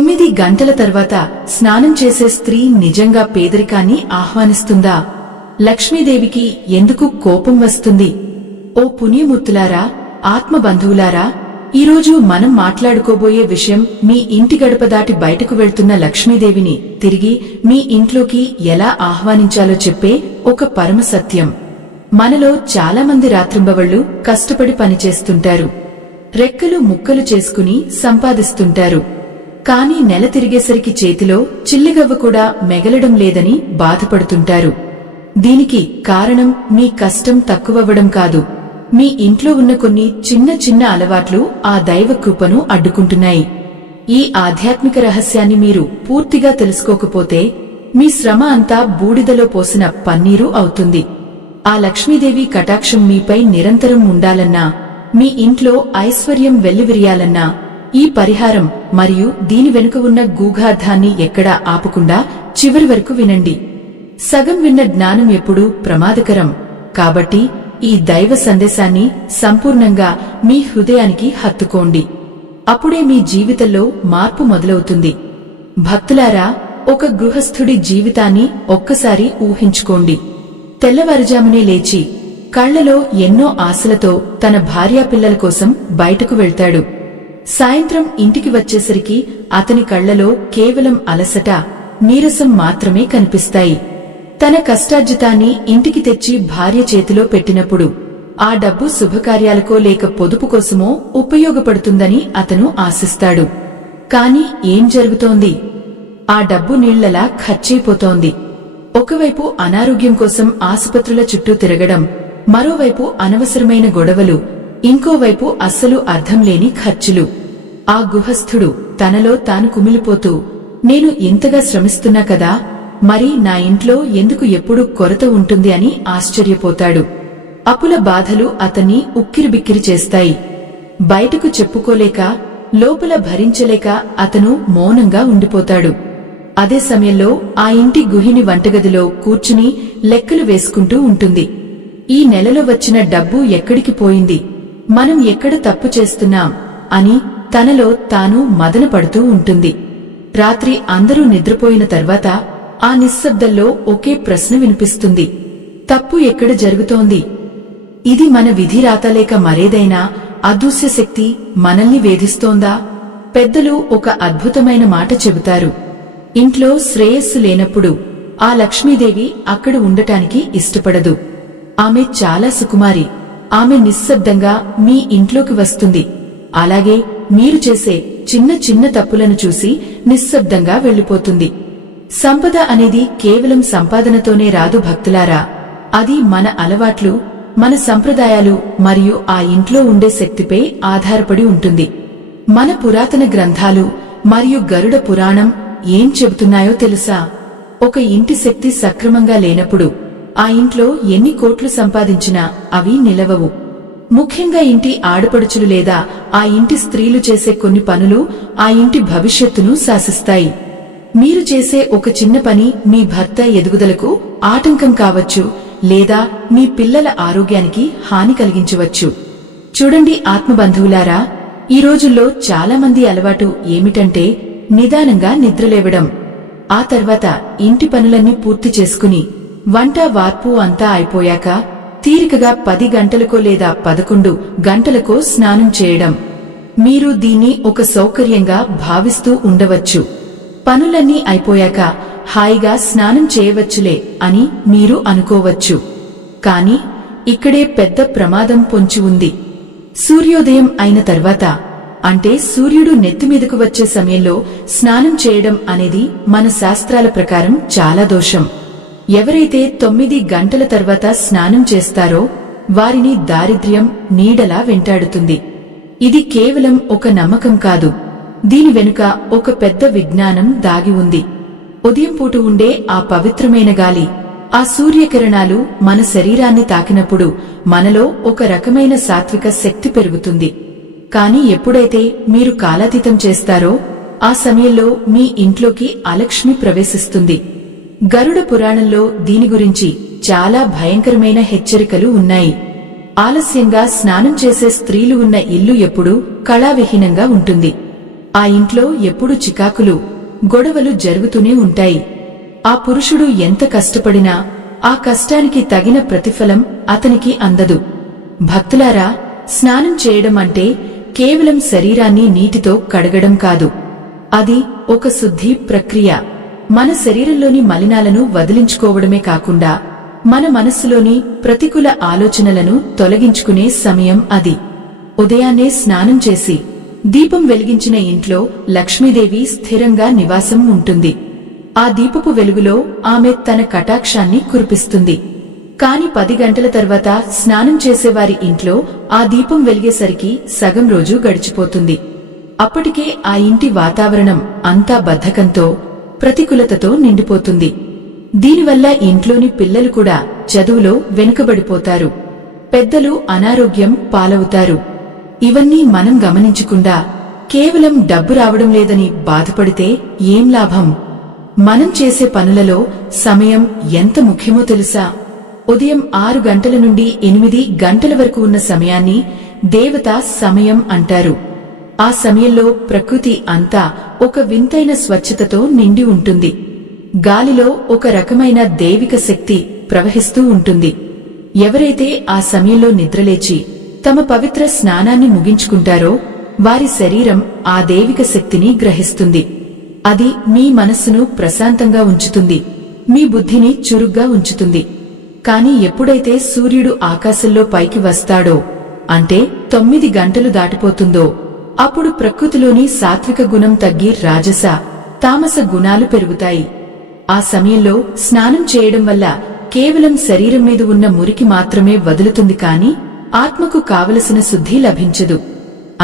9 గంటల తర్వాత స్నానం చేసే స్త్రీ నిజంగా పేదరికాన్ని ఆహ్వానిస్తుందా? లక్ష్మీదేవికి ఎందుకు కోపం వస్తుంది? ఓ పుణ్యమూర్తులారా, ఆత్మబంధువులారా, ఈరోజు మనం మాట్లాడుకోబోయే విషయం మీ ఇంటి గడప దాటి బయటకు వెళ్తున్న లక్ష్మీదేవిని తిరిగి మీ ఇంట్లోకి ఎలా ఆహ్వానించాలో చెప్పే ఒక పరమ సత్యం. మనలో చాలామంది రాత్రింబవళ్లు కష్టపడి పనిచేస్తుంటారు, రెక్కలు ముక్కలు చేసుకుని సంపాదిస్తుంటారు. కాని నెల తిరిగేసరికి చేతిలో చిల్లిగవ్వ కూడా మెగలడం లేదని బాధపడుతుంటారు. దీనికి కారణం మీ కష్టం తక్కువవ్వడం కాదు, మీ ఇంట్లో ఉన్న కొన్ని చిన్న చిన్న అలవాట్లు ఆ దైవ కృపను అడ్డుకుంటున్నాయి. ఈ ఆధ్యాత్మిక రహస్యాన్ని మీరు పూర్తిగా తెలుసుకోకపోతే మీ శ్రమ అంతా బూడిదలో పోసిన పన్నీరు అవుతుంది. ఆ లక్ష్మీదేవి కటాక్షం మీపై నిరంతరం ఉండాలన్నా, మీ ఇంట్లో ఐశ్వర్యం వెల్లివిరియాలన్నా ఈ పరిహారం మరియు దీని వెనుక ఉన్న గూఢార్థాన్ని ఎక్కడా ఆపకుండా చివరి వరకు వినండి. సగం విన్న జ్ఞానం ఎప్పుడూ ప్రమాదకరం. కాబట్టి ఈ దైవ సందేశాన్ని సంపూర్ణంగా మీ హృదయానికి హత్తుకోండి. అప్పుడే మీ జీవితంలో మార్పు మొదలవుతుంది. భక్తులారా, ఒక గృహస్థుడి జీవితాన్ని ఒక్కసారి ఊహించుకోండి. తెల్లవారుజామునే లేచి కళ్లలో ఎన్నో ఆశలతో తన భార్యాపిల్లల కోసం బయటకు వెళ్తాడు. సాయంత్రం ఇంటికి వచ్చేసరికి అతని కళ్లలో కేవలం అలసట, నీరసం మాత్రమే కనిపిస్తాయి. తన కష్టార్జితాన్ని ఇంటికి తెచ్చి భార్య చేతిలో పెట్టినప్పుడు ఆ డబ్బు శుభకార్యాలకో లేక పొదుపు కోసమో ఉపయోగపడుతుందని అతను ఆశిస్తాడు. కాని ఏం జరుగుతోంది? ఆ డబ్బు నీళ్లలా ఖర్చయిపోతోంది. ఒకవైపు అనారోగ్యం కోసం ఆసుపత్రుల చుట్టూ తిరగడం, మరోవైపు అనవసరమైన గొడవలు, ఇంకోవైపు అస్సలు అర్థంలేని ఖర్చులు. ఆ గుహస్థుడు తనలో తాను కుమిలిపోతూ, నేను ఇంతగా శ్రమిస్తున్నా కదా, మరి నా ఇంట్లో ఎందుకు ఎప్పుడూ కొరత ఉంటుంది అని ఆశ్చర్యపోతాడు. అప్పుల బాధలు అతన్ని ఉక్కిరిబిక్కిరి చేస్తాయి. బయటకు చెప్పుకోలేక, లోపల భరించలేక అతను మౌనంగా ఉండిపోతాడు. అదే సమయంలో ఆ ఇంటి గృహిణి వంటగదిలో కూర్చుని లెక్కలు వేసుకుంటూ ఉంటుంది. ఈ నెలలో వచ్చిన డబ్బు ఎక్కడికి పోయింది, మనం ఎక్కడ తప్పు చేస్తున్నాం అని తనలో తాను మదన పడుతూ ఉంటుంది. రాత్రి అందరూ నిద్రపోయిన తర్వాత ఆ నిశ్శబ్దంలో ఒకే ప్రశ్న వినిపిస్తుంది: తప్పు ఎక్కడ జరుగుతోంది? ఇది మన విధి రాత లేక మరేదైనా అదృశ్య శక్తి మనల్ని వేధిస్తోందా? పెద్దలు ఒక అద్భుతమైన మాట చెబుతారు: ఇంట్లో శ్రేయస్సు లేనప్పుడు ఆ లక్ష్మీదేవి అక్కడ ఉండటానికి ఇష్టపడదు. ఆమె చాలా సుకుమారి. ఆమె నిశ్శబ్దంగా మీ ఇంట్లోకి వస్తుంది. అలాగే మీరు చేసే చిన్న చిన్న తప్పులను చూసి నిశ్శబ్దంగా వెళ్లిపోతుంది. సంపద అనేది కేవలం సంపాదనతోనే రాదు భక్తులారా. అది మన అలవాట్లు, మన సంప్రదాయాలు మరియు ఆ ఇంట్లో ఉండే శక్తిపై ఆధారపడి ఉంటుంది. మన పురాతన గ్రంథాలు మరియు గరుడ పురాణం ఏం చెబుతున్నాయో తెలుసా? ఒక ఇంటి శక్తి సక్రమంగా లేనప్పుడు ఆ ఇంట్లో ఎన్ని కోట్లు సంపాదించినా అవి నిలవవు. ముఖ్యంగా ఇంటి ఆడపడుచులు లేదా ఆ ఇంటి స్త్రీలు చేసే కొన్ని పనులు ఆ ఇంటి భవిష్యత్తును శాసిస్తాయి. మీరు చేసే ఒక చిన్న పని మీ భర్త ఎదుగుదలకు ఆటంకం కావచ్చు, లేదా మీ పిల్లల ఆరోగ్యానికి హాని కలిగించవచ్చు. చూడండి ఆత్మబంధువులారా, ఈ రోజుల్లో చాలా మంది అలవాటు ఏమిటంటే నిదానంగా నిద్రలేవడం, ఆ తర్వాత ఇంటి పనులన్నీ పూర్తి చేసుకుని వంట వార్పు అంతా అయిపోయాక తీరికగా 10 గంటలకో లేదా 11 గంటలకో స్నానం చేయడం. మీరు దీన్ని ఒక సౌకర్యంగా భావిస్తూ ఉండవచ్చు. పనులన్నీ అయిపోయాక హాయిగా స్నానం చేయవచ్చులే అని మీరు అనుకోవచ్చు. కాని ఇక్కడే పెద్ద ప్రమాదం పొంచి ఉంది. సూర్యోదయం అయిన తర్వాత, అంటే సూర్యుడు నెత్తిమీదకు వచ్చే సమయంలో స్నానం చేయడం అనేది మన శాస్త్రాల ప్రకారం చాలా దోషం. ఎవరైతే 9 గంటల తర్వాత స్నానం చేస్తారో వారిని దారిద్ర్యం నీడలా వెంటాడుతుంది. ఇది కేవలం ఒక నమ్మకం కాదు, దీని వెనుక ఒక పెద్ద విజ్ఞానం దాగి ఉంది. ఉదయం పూట ఉండే ఆ పవిత్రమైన గాలి, ఆ సూర్యకిరణాలు మన శరీరాన్ని తాకినప్పుడు మనలో ఒక రకమైన సాత్విక శక్తి పెరుగుతుంది. కాని ఎప్పుడైతే మీరు కాలాతీతం చేస్తారో ఆ సమయంలో మీ ఇంట్లోకి అలక్ష్మి ప్రవేశిస్తుంది. గరుడ పురాణంలో దీని గురించి చాలా భయంకరమైన హెచ్చరికలు ఉన్నాయి. ఆలస్యంగా స్నానం చేసే స్త్రీలు ఉన్న ఇల్లు ఎప్పుడూ కళావిహీనంగా ఉంటుంది. ఆ ఇంట్లో ఎప్పుడూ చికాకులు, గొడవలు జరుగుతూనే ఉంటాయి. ఆ పురుషుడు ఎంత కష్టపడినా ఆ కష్టానికి తగిన ప్రతిఫలం అతనికి అందదు. భక్తులారా, స్నానం చేయడం అంటే కేవలం శరీరాన్ని నీటితో కడగడం కాదు. అది ఒక శుద్ధి ప్రక్రియ. మన శరీరంలోని మలినాలను వదిలించుకోవడమే కాకుండా మన మనస్సులోని ప్రతికూల ఆలోచనలను తొలగించుకునే సమయం అది. ఉదయాన్నే స్నానం చేసి దీపం వెలిగించిన ఇంట్లో లక్ష్మీదేవి స్థిరంగా నివాసం ఉంటుంది. ఆ దీపపు వెలుగులో ఆమె తన కటాక్షాన్ని కురిపిస్తుంది. కాని 10 గంటల తర్వాత స్నానం చేసేవారి ఇంట్లో ఆ దీపం వెలిగేసరికి సగం రోజు గడిచిపోతుంది. అప్పటికే ఆ ఇంటి వాతావరణం అంతా బద్ధకంతో, ప్రతికూలతతో నిండిపోతుంది. దీనివల్ల ఇంట్లోని పిల్లలు కూడా చదువులో వెనుకబడిపోతారు. పెద్దలు అనారోగ్యం పాలవుతారు. ఇవన్నీ మనం గమనించకుండా కేవలం డబ్బు రావడం లేదని బాధపడితే ఏం లాభం? మనం చేసే పనులలో సమయం ఎంత ముఖ్యమో తెలుసా? ఉదయం 6 గంటల నుండి 8 గంటల వరకు ఉన్న సమయాన్ని దేవతా సమయం అంటారు. ఆ సమయంలో ప్రకృతి అంతా ఒక వింతైన స్వచ్ఛతతో నిండి ఉంటుంది. గాలిలో ఒక రకమైన దైవిక శక్తి ప్రవహిస్తూ ఉంటుంది. ఎవరైతే ఆ సమయంలో నిద్రలేచి తమ పవిత్ర స్నానాన్ని ముగించుకుంటారో వారి శరీరం ఆ దైవిక శక్తిని గ్రహిస్తుంది. అది మీ మనస్సును ప్రశాంతంగా ఉంచుతుంది, మీ బుద్ధిని చురుగ్గా ఉంచుతుంది. కాని ఎప్పుడైతే సూర్యుడు ఆకాశంలో పైకి వస్తాడో, అంటే 9 గంటలు దాటిపోతుందో, అప్పుడు ప్రకృతిలోని సాత్విక గుణం తగ్గి రాజస, తామస గుణాలు పెరుగుతాయి. ఆ సమయంలో స్నానం చేయడం వల్ల కేవలం శరీరం మీద ఉన్న మురికి మాత్రమే వదులుతుంది, కాని ఆత్మకు కావలసిన శుద్ధి లభించదు.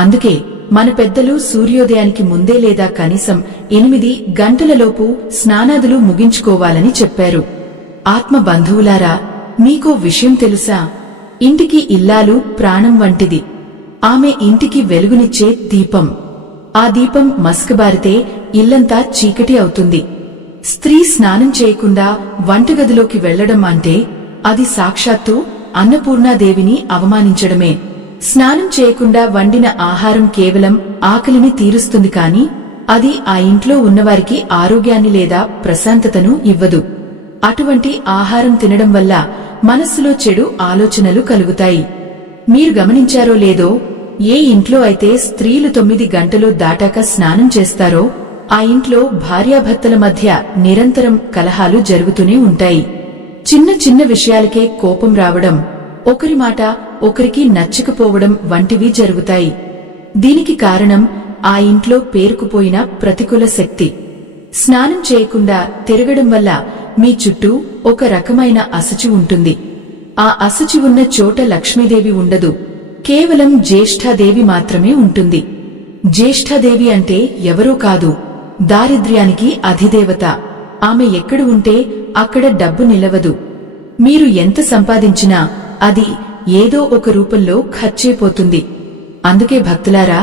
అందుకే మన పెద్దలు సూర్యోదయానికి ముందే లేదా కనీసం 8 గంటలలోపు స్నానాదులు ముగించుకోవాలని చెప్పారు. ఆత్మ బంధువులారా, మీకో విషయం తెలుసా? ఇంటికి ఇల్లాలు ప్రాణం వంటిది. ఆమె ఇంటికి వెలుగునిచ్చే దీపం. ఆ దీపం మసకబారితే ఇల్లంతా చీకటి అవుతుంది. స్త్రీ స్నానం చేయకుండా వంటగదిలోకి వెళ్లడం అంటే అది సాక్షాత్తు అన్నపూర్ణాదేవిని అవమానించడమే. స్నానం చేయకుండా వండిన ఆహారం కేవలం ఆకలిని తీరుస్తుంది, కాని అది ఆ ఇంట్లో ఉన్నవారికి ఆరోగ్యాన్ని లేదా ప్రశాంతతను ఇవ్వదు. అటువంటి ఆహారం తినడం వల్ల మనస్సులో చెడు ఆలోచనలు కలుగుతాయి. మీరు గమనించారో లేదో, ఏ ఇంట్లో అయితే స్త్రీలు 9 గంటలు దాటాక స్నానం చేస్తారో ఆ ఇంట్లో భార్యాభర్తల మధ్య నిరంతరం కలహాలు జరుగుతూనే ఉంటాయి. చిన్న చిన్న విషయాలకే కోపం రావడం, ఒకరి మాట ఒకరికి నచ్చకపోవడం వంటివి జరుగుతాయి. దీనికి కారణం ఆ ఇంట్లో పేరుకుపోయిన ప్రతికూల శక్తి. స్నానం చేయకుండా తిరగడం వల్ల మీ చుట్టూ ఒక రకమైన అశుచి ఉంటుంది. ఆ అశుచి ఉన్న చోట లక్ష్మీదేవి ఉండదు, కేవలం జ్యేష్ఠాదేవి మాత్రమే ఉంటుంది. జ్యేష్ఠాదేవి అంటే ఎవరో కాదు, దారిద్ర్యానికి అధిదేవత. ఆమె ఎక్కడ ఉంటే అక్కడ డబ్బు నిలవదు. మీరు ఎంత సంపాదించినా అది ఏదో ఒక రూపంలో ఖర్చైపోతుంది. అందుకే భక్తులారా,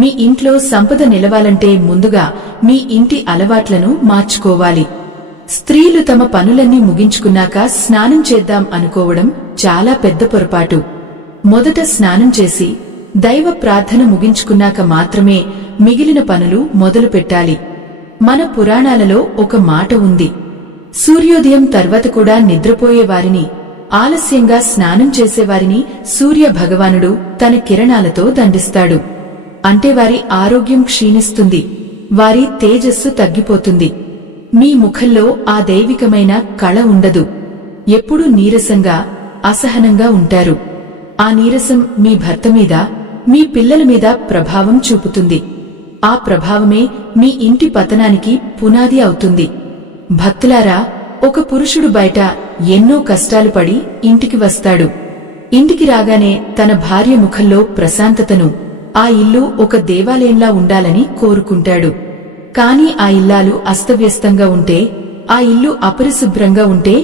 మీ ఇంట్లో సంపద నిలవాలంటే ముందుగా మీ ఇంటి అలవాట్లను మార్చుకోవాలి. స్త్రీలు తమ పనులన్నీ ముగించుకున్నాక స్నానం చేద్దాం అనుకోవడం చాలా పెద్ద పొరపాటు. మొదట స్నానం చేసి దైవ ప్రార్థన ముగించుకున్నాక మాత్రమే మిగిలిన పనులు మొదలు పెట్టాలి. మన పురాణాలలో ఒక మాట ఉంది, సూర్యోదయం తర్వాత కూడా నిద్రపోయే వారిని, ఆలస్యంగా స్నానం చేసేవారిని సూర్య భగవానుడు తన కిరణాలతో దండిస్తాడు. అంటే వారి ఆరోగ్యం క్షీణిస్తుంది, వారి తేజస్సు తగ్గిపోతుంది. మీ ముఖంలో ఆ దైవికమైన కళ ఉండదు. ఎప్పుడూ నీరసంగా, అసహనంగా ఉంటారు. ఆ నీరసం మీ భర్త మీద, మీ పిల్లల మీద ప్రభావం చూపుతుంది. ఆ ప్రభావమే మీ ఇంటి పతనానికి పునాది అవుతుంది. భక్తులారా, ఒక పురుషుడు బయట ఎన్నో కష్టాలు పడి ఇంటికి వస్తాడు. ఇంటికి రాగానే తన భార్య ముఖంలో ప్రశాంతతను, ఆ ఇల్లు ఒక దేవాలయంలా ఉండాలని కోరుకుంటాడు. కాని ఆ ఇల్లాలు అస్తవ్యస్తంగా ఉంటే, ఆ ఇల్లు అపరిశుభ్రంగా ఉంటే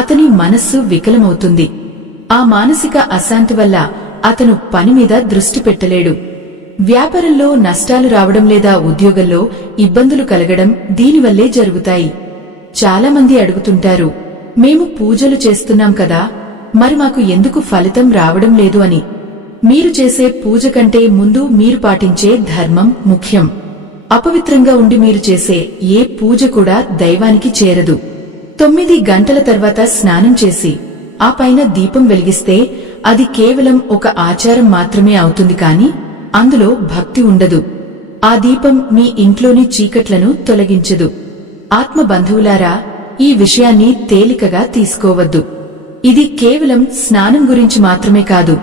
అతని మనస్సు వికలమవుతుంది. ఆ మానసిక అశాంతి వల్ల అతను పని మీద దృష్టి పెట్టలేడు. వ్యాపారంలో నష్టాలు రావడం లేదా ఉద్యోగంలో ఇబ్బందులు కలగడం దీనివల్లే జరుగుతాయి. చాలామంది అడుగుతుంటారు, మేము పూజలు చేస్తున్నాం కదా, మరి మాకు ఎందుకు ఫలితం రావడం లేదు అని. మీరు చేసే పూజ కంటే ముందు మీరు పాటించే ధర్మం ముఖ్యం. అపవిత్రంగా ఉండి మీరు చేసే ఏ పూజ కూడా దైవానికి చేరదు. 9 గంటల తర్వాత స్నానం చేసి ఆ పైన దీపం వెలిగిస్తే అది కేవలం ఒక ఆచారం మాత్రమే అవుతుంది కాని అందులో భక్తి ఉండదు. ఆ దీపం మీ ఇంట్లోని చీకట్లను తొలగించదు. ఆత్మ బంధువులారా, ఈ విషయాన్ని తేలికగా తీసుకోవద్దు. ఇది కేవలం స్నానం గురించి మాత్రమే కాదు,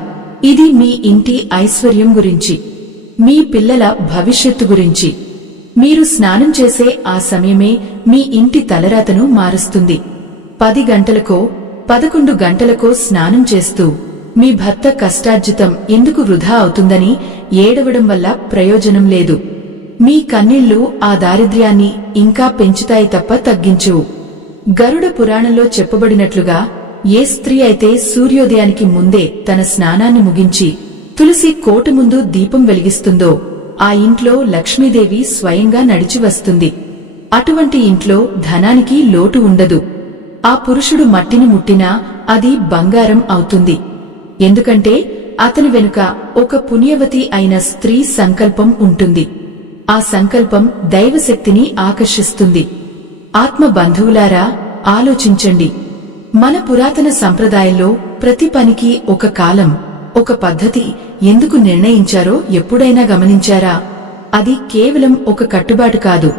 ఇది మీ ఇంటి ఐశ్వర్యం గురించి, మీ పిల్లల భవిష్యత్తు గురించి. మీరు స్నానం చేసే ఆ సమయమే మీ ఇంటి తలరాతను మారుస్తుంది. 10 గంటలకో 11 గంటలకో స్నానం చేస్తూ మీ భర్త కష్టార్జితం ఎందుకు వృధా అవుతుందని ఏడవడం వల్ల ప్రయోజనం లేదు. మీ కన్నీళ్లు ఆ దారిద్ర్యాన్ని ఇంకా పెంచుతాయి తప్ప తగ్గించువు. గరుడ పురాణంలో చెప్పబడినట్లుగా ఏ స్త్రీ అయితే సూర్యోదయానికి ముందే తన స్నానాన్ని ముగించి తులసి కోట ముందు దీపం వెలిగిస్తుందో ఆ ఇంట్లో లక్ష్మీదేవి స్వయంగా నడిచి వస్తుంది. అటువంటి ఇంట్లో ధనానికి లోటు ఉండదు. ఆ పురుషుడు మట్టిని ముట్టినా అది బంగారం అవుతుంది. ఎందుకంటే అతని వెనుక ఒక పుణ్యవతి అయిన స్త్రీ సంకల్పం ఉంటుంది. ఆ సంకల్పం దైవశక్తిని ఆకర్షిస్తుంది. ఆత్మ బంధువులారా, ఆలోచించండి. మన పురాతన సంప్రదాయంలో ప్రతి పనికి ఒక కాలం, ఒక పద్ధతి ఎందుకు నిర్ణయించారో ఎప్పుడైనా గమనించారా? అది కేవలం ఒక కట్టుబాటు కాదు,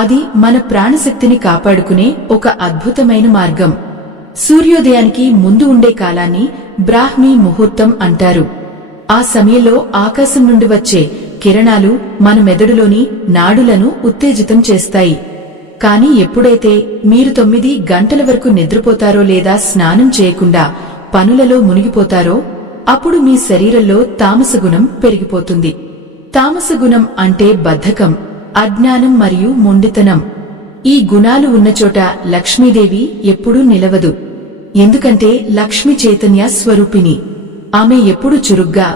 అది మన ప్రాణశక్తిని కాపాడుకునే ఒక అద్భుతమైన మార్గం. సూర్యోదయానికి ముందు ఉండే కాలాన్ని బ్రాహ్మీ ముహూర్తం అంటారు. ఆ సమయంలో ఆకాశం నుండి వచ్చే కిరణాలు మన మెదడులోని నాడులను ఉత్తేజితం చేస్తాయి. కాని ఎప్పుడైతే మీరు 9 గంటల వరకు నిద్రపోతారో లేదా స్నానం చేయకుండా పనులలో మునిగిపోతారో అప్పుడు మీ శరీరంలో తామసగుణం పెరిగిపోతుంది. తామసగుణం అంటే బద్ధకం, అజ్ఞానం మరియు మొండితనం. ఈ గుణాలు ఉన్నచోట లక్ష్మీదేవి ఎప్పుడూ నిలవదు. ఎందుకంటే లక్ష్మి చైతన్య స్వరూపిణి. ఆమె ఎప్పుడు చురుగ్గా,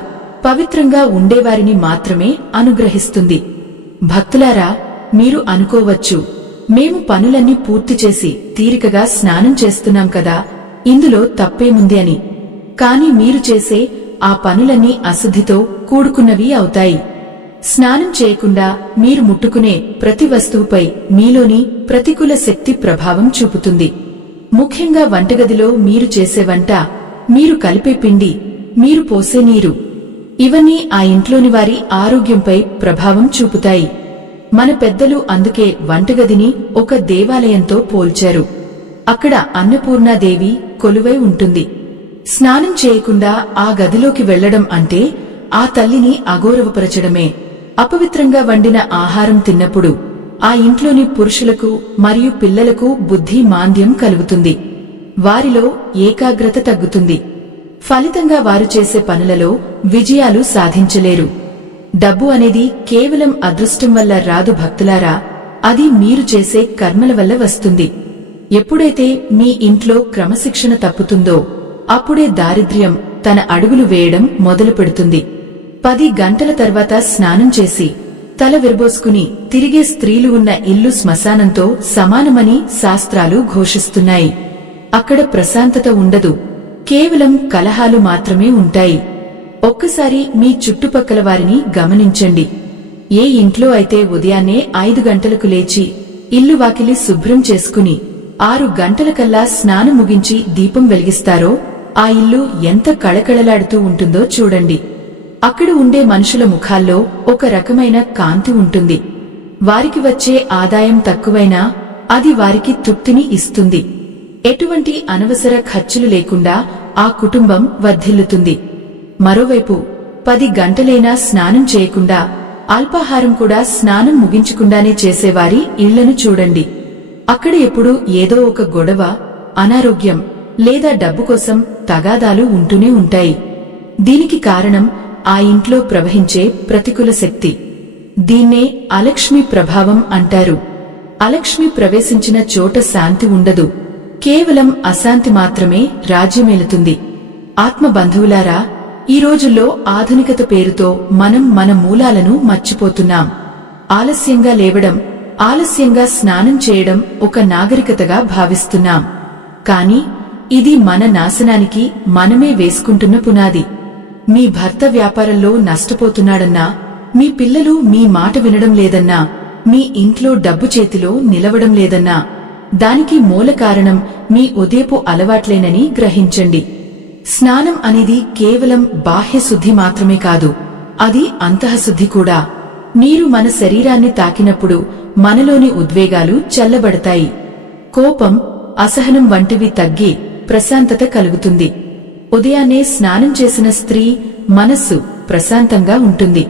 పవిత్రంగా ఉండేవారిని మాత్రమే అనుగ్రహిస్తుంది. భక్తులారా, మీరు అనుకోవచ్చు, మేము పనులన్నీ పూర్తి చేసి తీరికగా స్నానం చేస్తున్నాం కదా, ఇందులో తప్పేముంది అని. కాని మీరు చేసే ఆ పనులన్నీ అశుద్ధితో కూడుకున్నవి అవుతాయి. స్నానం చేయకుండా మీరు ముట్టుకునే ప్రతి వస్తువుపై మీలోని ప్రతికూల శక్తి ప్రభావం చూపుతుంది. ముఖ్యంగా వంటగదిలో మీరు చేసే వంట, మీరు కలిపే పిండి, మీరు పోసే నీరు, ఇవన్నీ ఆ ఇంట్లోని వారి ఆరోగ్యంపై ప్రభావం చూపుతాయి. మన పెద్దలు అందుకే వంటగదిని ఒక దేవాలయంతో పోల్చారు. అక్కడ అన్నపూర్ణాదేవి కొలువై ఉంటుంది. స్నానం చేయకుండా ఆ గదిలోకి వెళ్లడం అంటే ఆ తల్లిని అగౌరవపరచడమే. అపవిత్రంగా వండిన ఆహారం తిన్నప్పుడు ఆ ఇంట్లోని పురుషులకు మరియు పిల్లలకు బుద్ధి మాంద్యం కలుగుతుంది. వారిలో ఏకాగ్రత తగ్గుతుంది. ఫలితంగా వారు చేసే పనులలో విజయాలు సాధించలేరు. డబ్బు అనేది కేవలం అదృష్టం వల్ల రాదు భక్తులారా, అది మీరు చేసే కర్మల వల్ల వస్తుంది. ఎప్పుడైతే మీ ఇంట్లో క్రమశిక్షణ తప్పుతుందో అప్పుడే దారిద్ర్యం తన అడుగులు వేయడం మొదలు పెడుతుంది. 10 గంటల తర్వాత స్నానం చేసి తల విరబోసుకుని తిరిగే స్త్రీలు ఉన్న ఇల్లు శ్మశానంతో సమానమని శాస్త్రాలు ఘోషిస్తున్నాయి. అక్కడ ప్రశాంతత ఉండదు, కేవలం కలహాలు మాత్రమే ఉంటాయి. ఒక్కసారి మీ చుట్టుపక్కల వారిని గమనించండి. ఏ ఇంట్లో అయితే ఉదయాన్నే 5 గంటలకు లేచి ఇల్లు వాకిలి శుభ్రం చేసుకుని 6 గంటలకల్లా స్నానం ముగించి దీపం వెలిగిస్తారో ఆ ఇల్లు ఎంత కళకళలాడుతూ ఉంటుందో చూడండి. అక్కడ ఉండే మనుషుల ముఖాల్లో ఒక రకమైన కాంతి ఉంటుంది. వారికి వచ్చే ఆదాయం తక్కువైనా అది వారికి తృప్తిని ఇస్తుంది. ఎటువంటి అనవసర ఖర్చులు లేకుండా ఆ కుటుంబం వర్ధిల్లుతుంది. మరోవైపు 10 గంటలైనా స్నానం చేయకుండా, అల్పాహారం కూడా స్నానం ముగించకుండానే చేసేవారి ఇళ్లను చూడండి. అక్కడ ఎప్పుడూ ఏదో ఒక గొడవ, అనారోగ్యం లేదా డబ్బు కోసం తగాదాలు ఉంటూనే ఉంటాయి. దీనికి కారణం ఆ ఇంట్లో ప్రవహించే ప్రతికూల శక్తి. దీన్నే అలక్ష్మి ప్రభావం అంటారు. అలక్ష్మి ప్రవేశించిన చోట శాంతి ఉండదు, కేవలం అశాంతి మాత్రమే రాజ్యమేలుతుంది. ఆత్మ బంధువులారా, ఈ రోజుల్లో ఆధునికత పేరుతో మనం మన మూలాలను మర్చిపోతున్నాం. ఆలస్యంగా లేవడం, ఆలస్యంగా స్నానం చేయడం ఒక నాగరికతగా భావిస్తున్నాం. కాని ఇది మన నాశనానికి మనమే వేసుకుంటున్న పునాది. మీ భర్త వ్యాపారంలో నష్టపోతున్నాడన్నా, మీ పిల్లలు మీ మాట వినడం లేదన్నా, మీ ఇంట్లో డబ్బు చేతిలో నిలవడం లేదన్నా దానికి మూల కారణం మీ ఉదయపు అలవాట్లేనని గ్రహించండి. స్నానం అనేది కేవలం బాహ్య శుద్ధి మాత్రమే కాదు, అది అంతఃశుద్ధి కూడా. నీరు మన శరీరాన్ని తాకినప్పుడు మనలోని ఉద్వేగాలు చల్లబడతాయి. కోపం, అసహనం వంటివి తగ్గి ప్రశాంతత కలుగుతుంది. ఉదయాన్నే స్నానం చేసిన స్త్రీ మనస్సు ప్రశాంతంగా ఉంటుంది.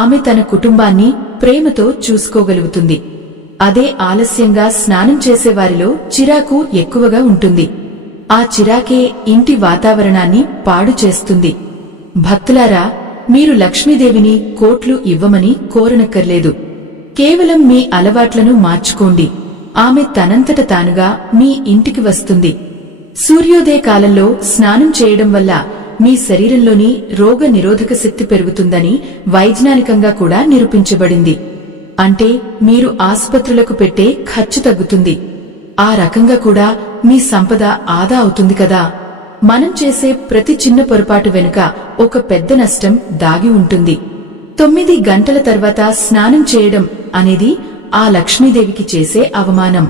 ఆమె తన కుటుంబాన్ని ప్రేమతో చూసుకోగలుగుతుంది. అదే ఆలస్యంగా స్నానం చేసేవారిలో చిరాకు ఎక్కువగా ఉంటుంది. ఆ చిరాకే ఇంటి వాతావరణాన్ని పాడు చేస్తుంది. భక్తులారా, మీరు లక్ష్మీదేవిని కోట్లు ఇవ్వమని కోరనక్కర్లేదు. కేవలం మీ అలవాట్లను మార్చుకోండి. ఆమె తనంతట తానుగా మీ ఇంటికి వస్తుంది. సూర్యోదయ కాలంలో స్నానం చేయడం వల్ల మీ శరీరంలోని రోగ నిరోధక శక్తి పెరుగుతుందని వైజ్ఞానికంగా కూడా నిరూపించబడింది. అంటే మీరు ఆసుపత్రులకు పెట్టే ఖర్చు తగ్గుతుంది. ఆ రకంగా కూడా మీ సంపద ఆదా అవుతుంది కదా. మనం చేసే ప్రతి చిన్న పొరపాటు వెనుక ఒక పెద్ద నష్టం దాగి ఉంటుంది. 9 గంటల తర్వాత స్నానం చేయడం అనేది ఆ లక్ష్మీదేవికి చేసే అవమానం.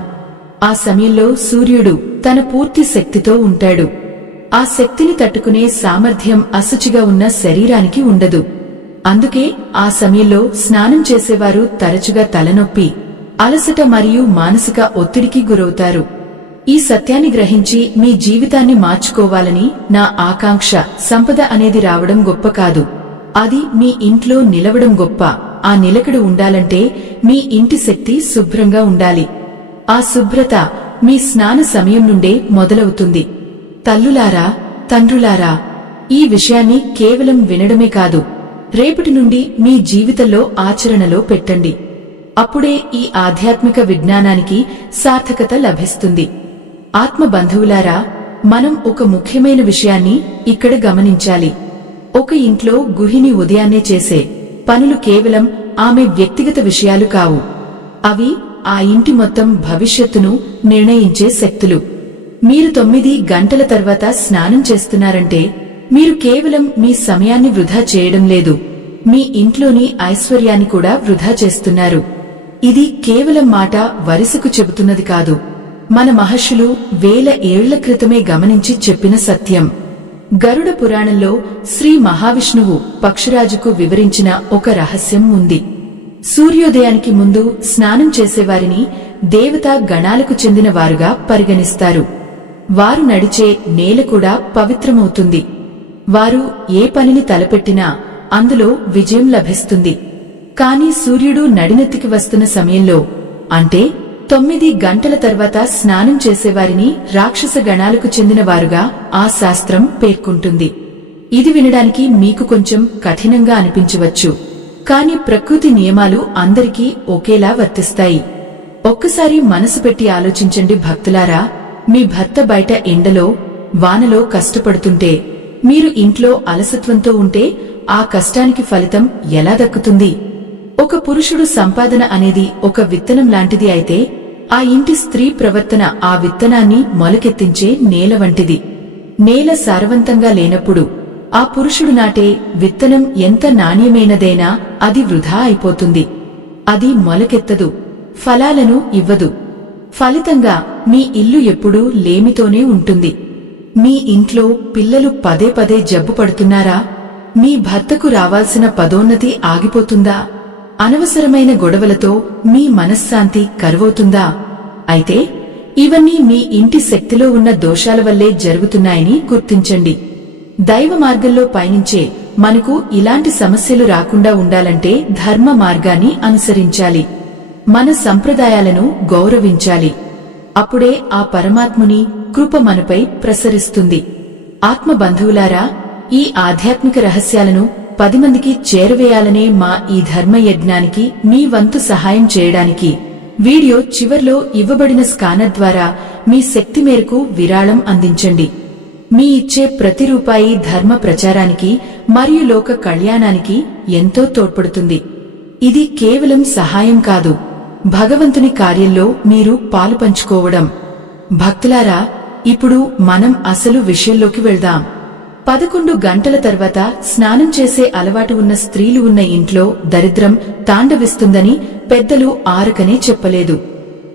ఆ సమయంలో సూర్యుడు తన పూర్తి శక్తితో ఉంటాడు. ఆ శక్తిని తట్టుకునే సామర్థ్యం అశుచిగా ఉన్న శరీరానికి ఉండదు. అందుకే ఆ సమయంలో స్నానం చేసేవారు తరచుగా తలనొప్పి, అలసట మరియు మానసిక ఒత్తిడికి గురవుతారు. ఈ సత్యాన్ని గ్రహించి మీ జీవితాన్ని మార్చుకోవాలని నా ఆకాంక్ష. సంపద అనేది రావడం గొప్ప కాదు, అది మీ ఇంట్లో నిలవడం గొప్ప. ఆ నిలకడ ఉండాలంటే మీ ఇంటి శక్తి శుభ్రంగా ఉండాలి. ఆ శుభ్రత మీ స్నాన సమయం నుండే మొదలవుతుంది. తల్లులారా, తండ్రులారా, ఈ విషయాన్ని కేవలం వినడమే కాదు, రేపటి నుండి మీ జీవితంలో ఆచరణలో పెట్టండి. అప్పుడే ఈ ఆధ్యాత్మిక విజ్ఞానానికి సార్థకత లభిస్తుంది. ఆత్మ బంధువులారా, మనం ఒక ముఖ్యమైన విషయాన్ని ఇక్కడ గమనించాలి. ఒక ఇంట్లో గృహిణి ఉదయాన్నే చేసే పనులు కేవలం ఆమె వ్యక్తిగత విషయాలు కావు. అవి ఆ ఇంటి మొత్తం భవిష్యత్తును నిర్ణయించే శక్తులు. మీరు 9 గంటల తర్వాత స్నానం చేస్తున్నారంటే మీరు కేవలం మీ సమయాన్ని వృధా చేయడం లేదు, మీ ఇంట్లోని ఐశ్వర్యాన్ని కూడా వృధా చేస్తున్నారు. ఇది కేవలం మాట వరుసకు చెబుతున్నది కాదు, మన మహర్షులు వేల ఏళ్ల క్రితమే గమనించి చెప్పిన సత్యం. గరుడ పురాణంలో శ్రీ మహావిష్ణువు పక్షిరాజుకు వివరించిన ఒక రహస్యం ఉంది. సూర్యోదయానికి ముందు స్నానం చేసేవారిని దేవతా గణాలకు చెందిన వారుగా పరిగణిస్తారు. వారు నడిచే నేల కూడా పవిత్రమవుతుంది. వారు ఏ పనిని తలపెట్టినా అందులో విజయం లభిస్తుంది. కాని సూర్యుడు నడినెత్తికి వస్తున్న సమయంలో, అంటే 9 గంటల తర్వాత స్నానం చేసేవారిని రాక్షస గణాలకు చెందిన వారుగా ఆ శాస్త్రం పేర్కొంటుంది. ఇది వినడానికి మీకు కొంచెం కఠినంగా అనిపించవచ్చు, కాని ప్రకృతి నియమాలు అందరికీ ఒకేలా వర్తిస్తాయి. ఒక్కసారి మనసు పెట్టి ఆలోచించండి భక్తులారా. మీ భర్త బయట ఎండలో, వానలో కష్టపడుతుంటే, మీరు ఇంట్లో అలసత్వంతో ఉంటే ఆ కష్టానికి ఫలితం ఎలా దక్కుతుంది? ఒక పురుషుడు సంపాదన అనేది ఒక విత్తనం లాంటిది అయితే, ఆ ఇంటి స్త్రీ ప్రవర్తన ఆ విత్తనాన్ని మొలకెత్తించే నేల వంటిది. నేల సారవంతంగా లేనప్పుడు ఆ పురుషుడు నాటే విత్తనం ఎంత నాణ్యమైనదైనా అది వృధా అయిపోతుంది. అది మొలకెత్తదు, ఫలాలను ఇవ్వదు. ఫలితంగా మీ ఇల్లు ఎప్పుడూ లేమితోనే ఉంటుంది. మీ ఇంట్లో పిల్లలు పదే పదే జబ్బు పడుతున్నారా? మీ భర్తకు రావాల్సిన పదోన్నతి ఆగిపోతుందా? అనవసరమైన గొడవలతో మీ మనశ్శాంతి కరువవుతుందా? అయితే ఇవన్నీ మీ ఇంటి శక్తిలో ఉన్న దోషాల వల్లే జరుగుతున్నాయని గుర్తించండి. దైవ మార్గంలో పయనించే మనకు ఇలాంటి సమస్యలు రాకుండా ఉండాలంటే ధర్మ మార్గాన్ని అనుసరించాలి. మన సంప్రదాయాలను గౌరవించాలి. అప్పుడే ఆ పరమాత్ముని కృప మనపై ప్రసరిస్తుంది. ఆత్మ బంధువులారా, ఈ ఆధ్యాత్మిక రహస్యాలను 10 మందికి చేరవేయాలనే మా ఈ ధర్మయజ్ఞానికి మీ వంతు సహాయం చేయడానికి వీడియో చివర్లో ఇవ్వబడిన స్కానర్ ద్వారా మీ శక్తి మేరకు విరాళం అందించండి. మీ ఇచ్చే ప్రతి రూపాయి ధర్మ ప్రచారానికి మరియు లోక కళ్యాణానికి ఎంతో తోడ్పడుతుంది. ఇది కేవలం సహాయం కాదు, భగవంతుని కార్యంలో మీరు పాలుపంచుకోవడం. భక్తులారా, ఇప్పుడు మనం అసలు విషయంలోకి వెళ్దాం. 11 గంటల తర్వాత స్నానం చేసే అలవాటు ఉన్న స్త్రీలు ఉన్న ఇంట్లో దరిద్రం తాండవిస్తుందని పెద్దలు ఆరకనే చెప్పలేదు.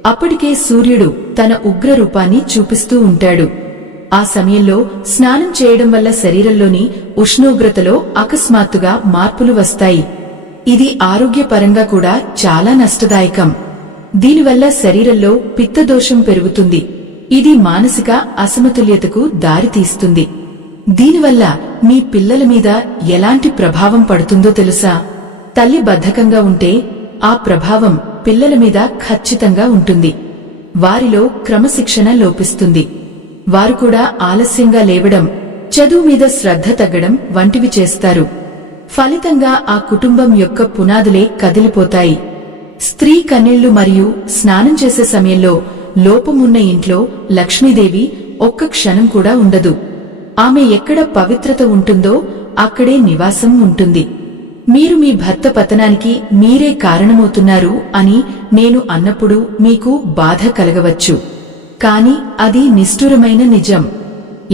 అప్పటికే సూర్యుడు తన ఉగ్రరూపాన్ని చూపిస్తూ ఉంటాడు. ఆ సమయంలో స్నానం చేయడం వల్ల శరీరంలోని ఉష్ణోగ్రతలో అకస్మాత్తుగా మార్పులు వస్తాయి. ఇది ఆరోగ్యపరంగా కూడా చాలా నష్టదాయకం. దీనివల్ల శరీరంలో పిత్తదోషం పెరుగుతుంది. ఇది మానసిక అసమతుల్యతకు దారితీస్తుంది. దీనివల్ల మీ పిల్లల మీద ఎలాంటి ప్రభావం పడుతుందో తెలుసా? తల్లి బద్ధకంగా ఉంటే ఆ ప్రభావం పిల్లల మీద ఖచ్చితంగా ఉంటుంది. వారిలో క్రమశిక్షణ లోపిస్తుంది. వారు కూడా ఆలస్యంగా లేవడం, చదువు మీద శ్రద్ధ తగ్గడం వంటివి చేస్తారు. ఫలితంగా ఆ కుటుంబం యొక్క పునాదులే కదిలిపోతాయి. స్త్రీ కన్నీళ్లు మరియు స్నానం చేసే సమయంలో లోపమున్న ఇంట్లో లక్ష్మీదేవి ఒక్క క్షణం కూడా ఉండదు. ఆమె ఎక్కడ పవిత్రత ఉంటుందో అక్కడే నివాసం ఉంటుంది. మీరు మీ భర్త పతనానికి మీరే కారణమవుతున్నారు అని నేను అన్నప్పుడు మీకు బాధ కలగవచ్చు. కాని అది నిష్ఠురమైన నిజం.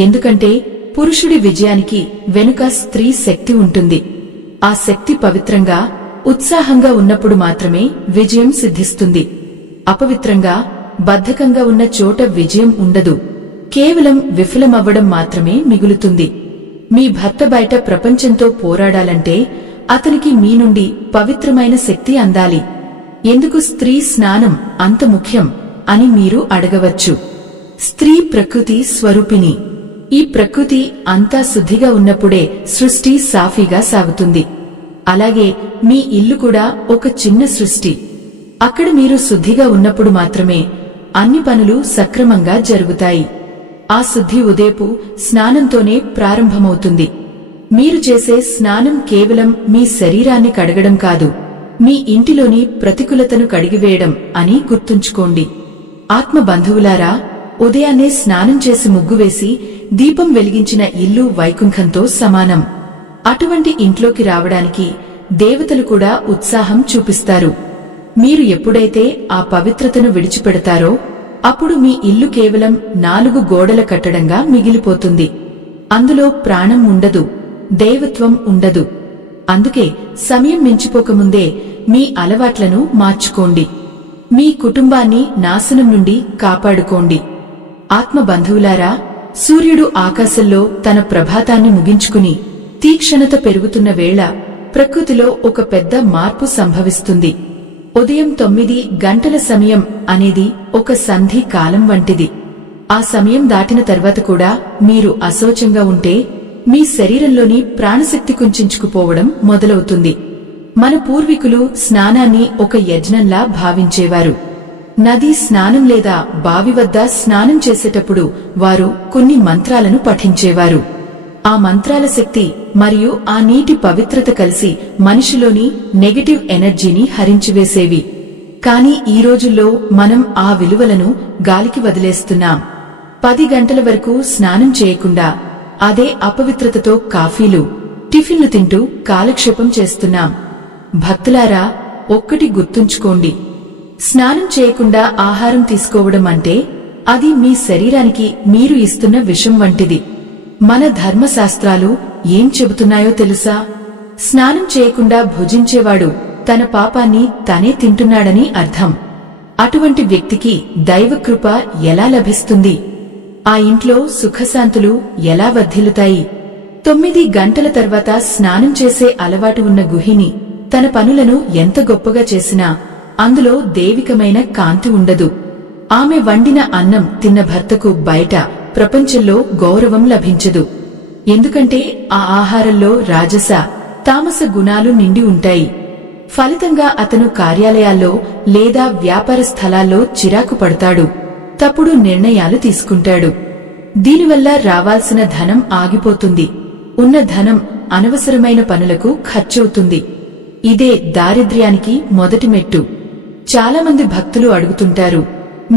ఎందుకంటే పురుషుడి విజయానికి వెనుక స్త్రీ శక్తి ఉంటుంది. ఆ శక్తి పవిత్రంగా, ఉత్సాహంగా ఉన్నప్పుడు మాత్రమే విజయం సిద్ధిస్తుంది. అపవిత్రంగా, బద్ధకంగా ఉన్న చోట విజయం ఉండదు. కేవలం విఫలమవ్వడం మాత్రమే మిగులుతుంది. మీ భర్త బయట ప్రపంచంతో పోరాడాలంటే అతనికి మీ నుండి పవిత్రమైన శక్తి అందాలి. ఎందుకు స్త్రీ స్నానం అంత ముఖ్యం అని మీరు అడగవచ్చు. స్త్రీ ప్రకృతి స్వరూపిణి. ఈ ప్రకృతి అంతా శుద్ధిగా ఉన్నప్పుడే సృష్టి సాఫీగా సాగుతుంది. అలాగే మీ ఇల్లు కూడా ఒక చిన్న సృష్టి. అక్కడ మీరు శుద్ధిగా ఉన్నప్పుడు మాత్రమే అన్ని పనులు సక్రమంగా జరుగుతాయి. ఆ శుద్ధి ఉదయపు స్నానంతోనే ప్రారంభమవుతుంది. మీరు చేసే స్నానం కేవలం మీ శరీరాన్ని కడగడం కాదు, మీ ఇంటిలోని ప్రతికూలతను కడిగివేయడం అని గుర్తుంచుకోండి. ఆత్మ బంధువులారా, ఉదయాన్నే స్నానం చేసి ముగ్గువేసి దీపం వెలిగించిన ఇల్లు వైకుంఠంతో సమానం. అటువంటి ఇంట్లోకి రావడానికి దేవతలు కూడా ఉత్సాహం చూపిస్తారు. మీరు ఎప్పుడైతే ఆ పవిత్రతను విడిచిపెడతారో అప్పుడు మీ ఇల్లు కేవలం 4 గోడల కట్టడంగా మిగిలిపోతుంది. అందులో ప్రాణం ఉండదు, దైవత్వం ఉండదు. అందుకే సమయం మించిపోకముందే మీ అలవాట్లను మార్చుకోండి. మీ కుటుంబాన్ని నాశనం నుండి కాపాడుకోండి. ఆత్మ బంధువులారా, సూర్యుడు ఆకాశంలో తన ప్రభాతాన్ని ముగించుకుని తీక్షణత పెరుగుతున్న వేళ ప్రకృతిలో ఒక పెద్ద మార్పు సంభవిస్తుంది. ఉదయం 9 గంటల సమయం అనేది ఒక సంధి కాలం వంటిది. ఆ సమయం దాటిన తర్వాత కూడా మీరు అశౌచంగా ఉంటే మీ శరీరంలోని ప్రాణశక్తి కుంచుకుపోవడం మొదలవుతుంది. మన పూర్వీకులు స్నానాన్ని ఒక యజ్ఞంలా భావించేవారు. నది స్నానం లేదా బావి వద్ద స్నానం చేసేటప్పుడు వారు కొన్ని మంత్రాలను పఠించేవారు. ఆ మంత్రాల శక్తి మరియు ఆ నీటి పవిత్రత కలిసి మనిషిలోని నెగటివ్ ఎనర్జీని హరించివేసేవి. కాని ఈ రోజుల్లో మనం ఆ విలువలను గాలికి వదిలేస్తున్నాం. 10 గంటల వరకు స్నానం చేయకుండా అదే అపవిత్రతతో కాఫీలు, టిఫిన్లు తింటూ కాలక్షేపం చేస్తున్నాం. భక్తులారా, ఒక్కటి గుర్తుంచుకోండి. స్నానం చేయకుండా ఆహారం తీసుకోవడం అంటే అది మీ శరీరానికి మీరు ఇస్తున్న విషం వంటిది. మన ధర్మశాస్త్రాలు ఏం చెబుతున్నాయో తెలుసా? స్నానం చేయకుండా భుజించేవాడు తన పాపాన్ని తనే తింటున్నాడని అర్థం. అటువంటి వ్యక్తికి దైవకృప ఎలా లభిస్తుంది? ఆ ఇంట్లో సుఖశాంతులు ఎలా వర్ధిల్లుతాయి? 9 గంటల తర్వాత స్నానం చేసే అలవాటు ఉన్న గృహిణి తన పనులను ఎంత గొప్పగా చేసినా అందులో దైవికమైన కాంతి ఉండదు. ఆమె వండిన అన్నం తిన్న భర్తకు బయట ప్రపంచంలో గౌరవం లభించదు. ఎందుకంటే ఆ ఆహారంలో రాజస, తామస గుణాలు నిండి ఉంటాయి. ఫలితంగా అతను కార్యాలయాల్లో లేదా వ్యాపార స్థలాల్లో చిరాకు పడతాడు, తప్పుడు నిర్ణయాలు తీసుకుంటాడు. దీనివల్ల రావాల్సిన ధనం ఆగిపోతుంది. ఉన్న ధనం అనవసరమైన పనులకు ఖర్చవుతుంది. ఇదే దారిద్ర్యానికి మొదటి మెట్టు. చాలామంది భక్తులు అడుగుతుంటారు,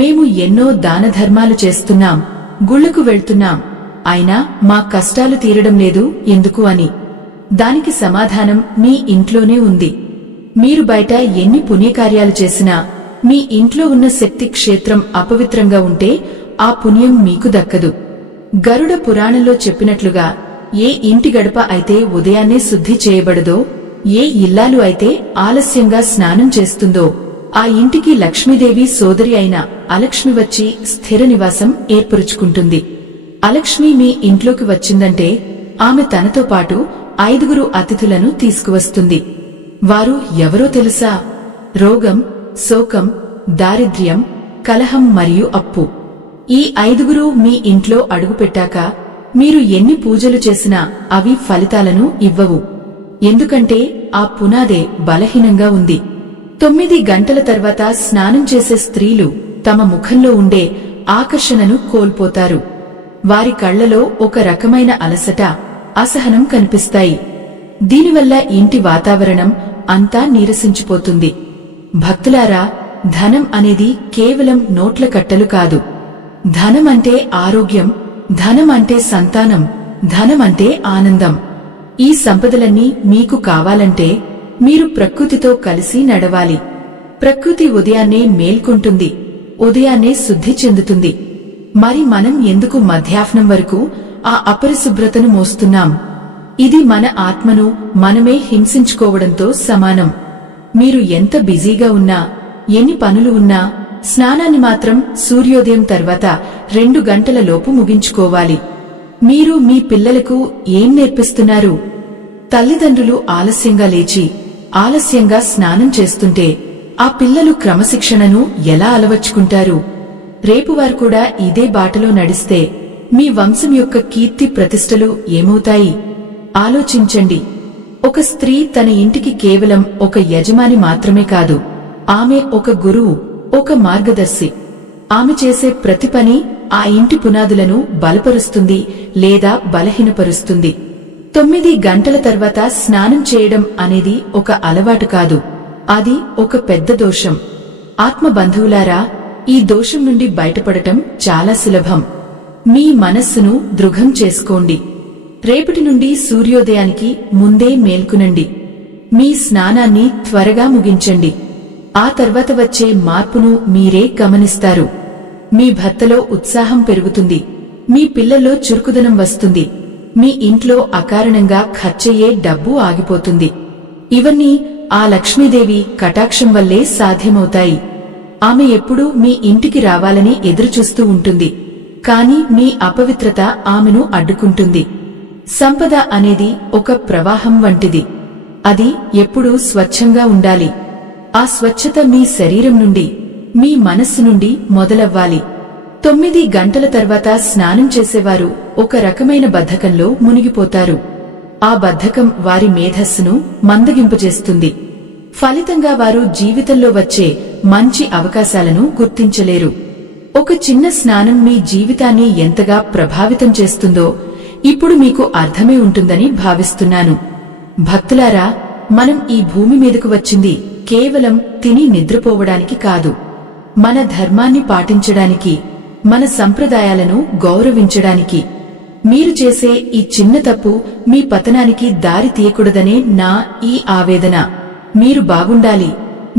మేము ఎన్నో దానధర్మాలు చేస్తున్నాం, గుళ్లకు వెళ్తున్నాం, అయినా మా కష్టాలు తీరడం లేదు ఎందుకు అని. దానికి సమాధానం మీ ఇంట్లోనే ఉంది. మీరు బయట ఎన్ని పుణ్యకార్యాలు చేసినా మీ ఇంట్లో ఉన్న శక్తి క్షేత్రం అపవిత్రంగా ఉంటే ఆ పుణ్యం మీకు దక్కదు. గరుడ పురాణంలో చెప్పినట్లుగా ఏ ఇంటి గడప అయితే ఉదయాన్నే శుద్ధి చేయబడదో, ఏ ఇల్లాలు అయితే ఆలస్యంగా స్నానం చేస్తుందో ఆ ఇంటికి లక్ష్మీదేవి సోదరి అయిన అలక్ష్మి వచ్చి స్థిర నివాసం ఏర్పరుచుకుంటుంది. అలక్ష్మి మీ ఇంట్లోకి వచ్చిందంటే ఆమె తనతో పాటు 5 అతిథులను తీసుకువస్తుంది. వారు ఎవరో తెలుసా? రోగం, శోకం, దారిద్ర్యం, కలహం మరియు అప్పు. ఈ 5 మీ ఇంట్లో అడుగుపెట్టాక మీరు ఎన్ని పూజలు చేసినా అవి ఫలితాలను ఇవ్వవు. ఎందుకంటే ఆ పునాదే బలహీనంగా ఉంది. 9 గంటల తర్వాత స్నానం చేసే స్త్రీలు తమ ముఖంలో ఉండే ఆకర్షణను కోల్పోతారు. వారి కళ్లలో ఒక రకమైన అలసట, అసహనం కనిపిస్తాయి. దీనివల్ల ఇంటి వాతావరణం అంతా నీరసించిపోతుంది. భక్తులారా, ధనం అనేది కేవలం నోట్ల కట్టలు కాదు. ధనం అంటే ఆరోగ్యం, ధనం అంటే సంతానం, ధనం అంటే ఆనందం. ఈ సంపదలన్నీ మీకు కావాలంటే మీరు ప్రకృతితో కలిసి నడవాలి. ప్రకృతి ఉదయాన్నే మేల్కొంటుంది, ఉదయాన్నే శుద్ధి చెందుతుంది. మరి మనం ఎందుకు మధ్యాహ్నం వరకు ఆ అపరిశుభ్రతను మోస్తున్నాం? ఇది మన ఆత్మను మనమే హింసించుకోవడంతో సమానం. మీరు ఎంత బిజీగా ఉన్నా, ఎన్ని పనులు ఉన్నా, స్నానాన్ని మాత్రం సూర్యోదయం తర్వాత 2 గంటల లోపు ముగించుకోవాలి. మీరు మీ పిల్లలకు ఏం నేర్పిస్తున్నారు? తల్లిదండ్రులు ఆలస్యంగా లేచి ఆలస్యంగా స్నానం చేస్తుంటే ఆ పిల్లలు క్రమశిక్షణను ఎలా అలవర్చుకుంటారు? రేపు వారు కూడా ఇదే బాటలో నడిస్తే మీ వంశం యొక్క కీర్తి ప్రతిష్టలు ఏమవుతాయి? ఆలోచించండి. ఒక స్త్రీ తన ఇంటికి కేవలం ఒక యజమాని మాత్రమే కాదు, ఆమె ఒక గురువు, ఒక మార్గదర్శి. ఆమె చేసే ప్రతి పని ఆ ఇంటి పునాదులను బలపరుస్తుంది లేదా బలహీనపరుస్తుంది. 9 గంటల తర్వాత స్నానం చేయడం అనేది ఒక అలవాటు కాదు, అది ఒక పెద్ద దోషం. ఆత్మబంధువులారా, ఈ దోషం నుండి బయటపడటం చాలా సులభం. మీ మనస్సును దృఢం చేసుకోండి. రేపటి నుండి సూర్యోదయానికి ముందే మేల్కొనండి. మీ స్నానాన్ని త్వరగా ముగించండి. ఆ తర్వాత వచ్చే మార్పును మీరే గమనిస్తారు. మీ భర్తలో ఉత్సాహం పెరుగుతుంది, మీ పిల్లల్లో చురుకుదనం వస్తుంది, మీ ఇంట్లో అకారణంగా ఖర్చయ్యే డబ్బు ఆగిపోతుంది. ఇవన్నీ ఆ లక్ష్మీదేవి కటాక్షం వల్లే సాధ్యమవుతాయి. ఆమె ఎప్పుడూ మీ ఇంటికి రావాలని ఎదురుచూస్తూ ఉంటుంది, కాని మీ అపవిత్రత ఆమెను అడ్డుకుంటుంది. సంపద అనేది ఒక ప్రవాహం వంటిది. అది ఎప్పుడూ స్వచ్ఛంగా ఉండాలి. ఆ స్వచ్ఛత మీ శరీరం నుండి, మీ మనస్సు నుండి మొదలవ్వాలి. 9 గంటల తర్వాత స్నానం చేసేవారు ఒక రకమైన బద్ధకంలో మునిగిపోతారు. ఆ బద్ధకం వారి మేధస్సును మందగింపజేస్తుంది. ఫలితంగా వారు జీవితంలో వచ్చే మంచి అవకాశాలను గుర్తించలేరు. ఒక చిన్న స్నానం మీ జీవితాన్ని ఎంతగా ప్రభావితం చేస్తుందో ఇప్పుడు మీకు అర్థమే ఉంటుందని భావిస్తున్నాను. భక్తులారా, మనం ఈ భూమి మీదకు వచ్చింది కేవలం తిని నిద్రపోవడానికి కాదు, మన ధర్మాన్ని పాటించడానికి, మన సంప్రదాయాలను గౌరవించడానికి. మీరు చేసే ఈ చిన్న తప్పు మీ పతనానికి దారి తీయకూడదనే నా ఈ ఆవేదన. మీరు బాగుండాలి,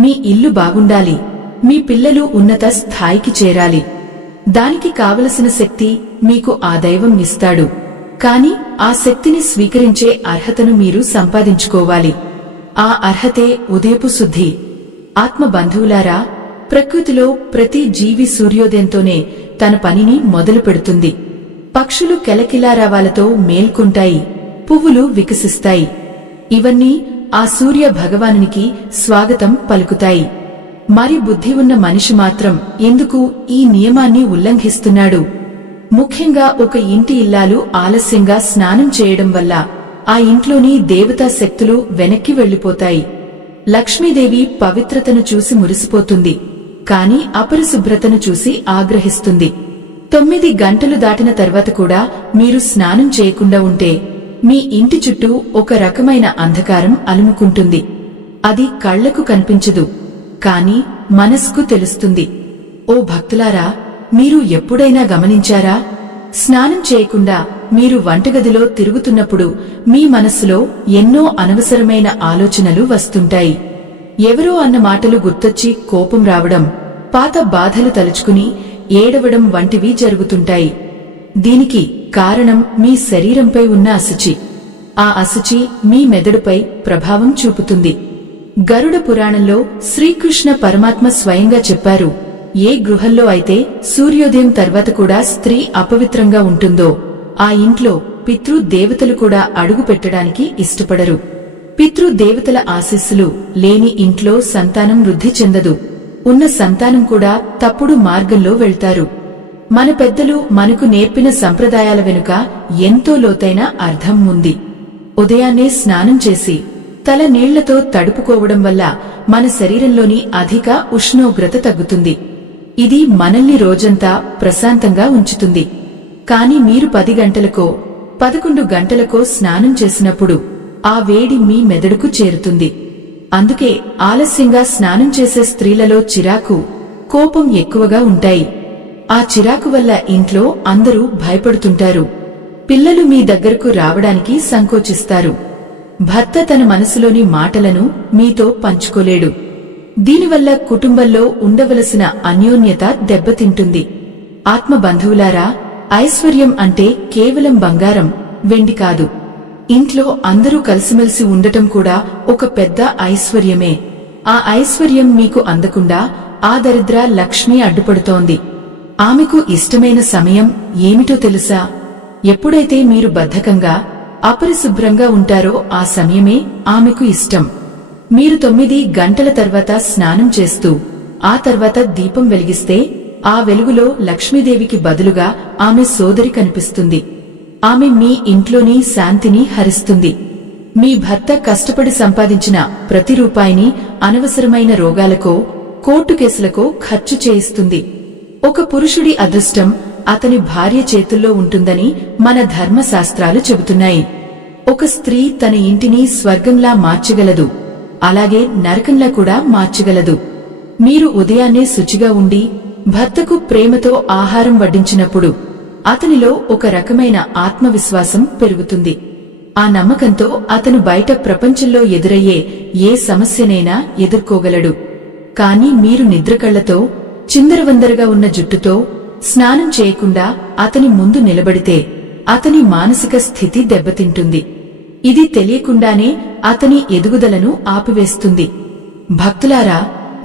మీ ఇల్లు బాగుండాలి, మీ పిల్లలు ఉన్నత స్థాయికి చేరాలి. దానికి కావలసిన శక్తి మీకు ఆ దైవం ఇస్తాడు. కాని ఆ శక్తిని స్వీకరించే అర్హతను మీరు సంపాదించుకోవాలి. ఆ అర్హతే ఉదయపు శుద్ధి. ఆత్మ బంధువులారా, ప్రకృతిలో ప్రతి జీవి సూర్యోదయంతోనే తన పనిని మొదలు పెడుతుంది. పక్షులు కెలకిలారావాలతో మేల్కొంటాయి, పువ్వులు వికసిస్తాయి. ఇవన్నీ ఆ సూర్య భగవానునికి స్వాగతం పలుకుతాయి. మరి బుద్ధి ఉన్న మనిషి మాత్రం ఎందుకు ఈ నియమాన్ని ఉల్లంఘిస్తున్నాడు? ముఖ్యంగా ఒక ఇంటి ఇల్లాలు ఆలస్యంగా స్నానం చేయడం వల్ల ఆ ఇంట్లోని దేవతా శక్తులు వెనక్కి వెళ్లిపోతాయి. లక్ష్మీదేవి పవిత్రతను చూసి మురిసిపోతుంది, కాని అపరిశుభ్రతను చూసి ఆగ్రహిస్తుంది. 9 గంటలు దాటిన తర్వాత కూడా మీరు స్నానం చేయకుండా ఉంటే మీ ఇంటి చుట్టూ ఒక రకమైన అంధకారం అలుముకుంటుంది. అది కళ్లకు కనిపించదు, కాని మనస్సుకు తెలుస్తుంది. ఓ భక్తులారా, మీరు ఎప్పుడైనా గమనించారా? స్నానం చేయకుండా మీరు వంటగదిలో తిరుగుతున్నప్పుడు మీ మనస్సులో ఎన్నో అనవసరమైన ఆలోచనలు వస్తుంటాయి. ఎవరో అన్న మాటలు గుర్తొచ్చి కోపం రావడం, పాత బాధలు తలుచుకుని ఏడవడం వంటివి జరుగుతుంటాయి. దీనికి కారణం మీ శరీరంపై ఉన్న అశుచి. ఆ అశుచి మీ మెదడుపై ప్రభావం చూపుతుంది. గరుడ పురాణంలో శ్రీకృష్ణ పరమాత్మ స్వయంగా చెప్పారు, ఏ గృహంలో అయితే సూర్యోదయం తర్వాత కూడా స్త్రీ అపవిత్రంగా ఉంటుందో ఆ ఇంట్లో పితృదేవతలు కూడా అడుగు పెట్టడానికి ఇష్టపడరు. పితృదేవతల ఆశీస్సులు లేని ఇంట్లో సంతానం వృద్ధి చెందదు. ఉన్న సంతానం కూడా తప్పుడు మార్గంలో వెళ్తారు. మన పెద్దలు మనకు నేర్పిన సంప్రదాయాల వెనుక ఎంతో లోతైన అర్థం ఉంది. ఉదయాన్నే స్నానం చేసి తల నీళ్లతో తడుపుకోవడం వల్ల మన శరీరంలోని అధిక ఉష్ణోగ్రత తగ్గుతుంది. ఇది మనల్ని రోజంతా ప్రశాంతంగా ఉంచుతుంది. కాని మీరు 10 గంటలకో 11 గంటలకో స్నానం చేసినప్పుడు ఆ వేడి మీ మెదడుకు చేరుతుంది. అందుకే ఆలస్యంగా స్నానం చేసే స్త్రీలలో చిరాకు, కోపం ఎక్కువగా ఉంటాయి. ఆ చిరాకు వల్ల ఇంట్లో అందరూ భయపడుతుంటారు. పిల్లలు మీ దగ్గరకు రావడానికి సంకోచిస్తారు. భర్త తన మనసులోని మాటలను మీతో పంచుకోలేడు. దీనివల్ల కుటుంబంలో ఉండవలసిన అన్యోన్యత దెబ్బతింటుంది. ఆత్మబంధువులారా, ఐశ్వర్యం అంటే కేవలం బంగారం, వెండి కాదు. ఇంట్లో అందరూ కలిసిమెలిసి ఉండటం కూడా ఒక పెద్ద ఐశ్వర్యమే. ఆ ఐశ్వర్యం మీకు అందకుండా ఆ దరిద్ర లక్ష్మి అడ్డుపడుతోంది. ఆమెకు ఇష్టమైన సమయం ఏమిటో తెలుసా? ఎప్పుడైతే మీరు బద్ధకంగా, అపరిశుభ్రంగా ఉంటారో ఆ సమయమే ఆమెకు ఇష్టం. మీరు 9 గంటల తర్వాత స్నానం చేస్తూ ఆ తర్వాత దీపం వెలిగిస్తే ఆ వెలుగులో లక్ష్మీదేవికి బదులుగా ఆమె సోదరి కనిపిస్తుంది. ఆమె మీ ఇంట్లోని శాంతిని హరిస్తుంది. మీ భర్త కష్టపడి సంపాదించిన ప్రతి రూపాయిని అనవసరమైన రోగాలకో, కోర్టు కేసులకో ఖర్చు చేయిస్తుంది. ఒక పురుషుడి అదృష్టం అతని భార్య చేతుల్లో ఉంటుందని మన ధర్మశాస్త్రాలు చెబుతున్నాయి. ఒక స్త్రీ తన ఇంటిని స్వర్గంలా మార్చగలదు, అలాగే నరకంలా కూడా మార్చగలదు. మీరు ఉదయాన్నే శుచిగా ఉండి భర్తకు ప్రేమతో ఆహారం వడ్డించినప్పుడు అతనిలో ఒక రకమైన ఆత్మవిశ్వాసం పెరుగుతుంది. ఆ నమ్మకంతో అతను బయట ప్రపంచంలో ఎదురయ్యే ఏ సమస్యనైనా ఎదుర్కోగలడు. కాని మీరు నిద్రకళ్లతో, చిందరవందరగా ఉన్న జుట్టుతో, స్నానం చేయకుండా అతని ముందు నిలబడితే అతని మానసిక స్థితి దెబ్బతింటుంది. ఇది తెలియకుండానే అతని ఎదుగుదలను ఆపివేస్తుంది. భక్తులారా,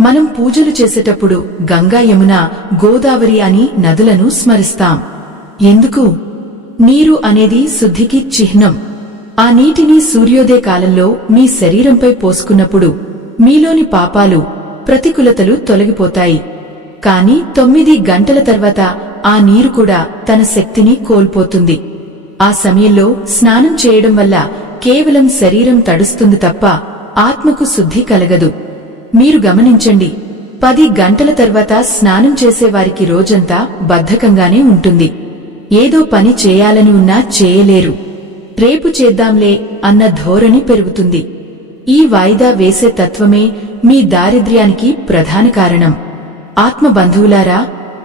మనం పూజలు చేసేటప్పుడు గంగా, యమున, గోదావరి అని నదులను స్మరిస్తాం. ఎందుకు? నీరు అనేది శుద్ధికి చిహ్నం. ఆ నీటిని సూర్యోదయ కాలంలో మీ శరీరంపై పోసుకున్నప్పుడు మీలోని పాపాలు, ప్రతికూలతలు తొలగిపోతాయి. కాని 9 గంటల తర్వాత ఆ నీరు కూడా తన శక్తిని కోల్పోతుంది. ఆ సమయంలో స్నానం చేయడం వల్ల కేవలం శరీరం తడుస్తుంది తప్ప ఆత్మకు శుద్ధి కలగదు. మీరు గమనించండి, 10 గంటల తర్వాత స్నానం చేసేవారికి రోజంతా బద్ధకంగానే ఉంటుంది. ఏదో పని చేయాలని ఉన్నా చేయలేరు. రేపు చేద్దాంలే అన్న ధోరణి పెరుగుతుంది. ఈ వాయిదా వేసే తత్వమే మీ దారిద్ర్యానికి ప్రధాన కారణం. ఆత్మబంధువులారా,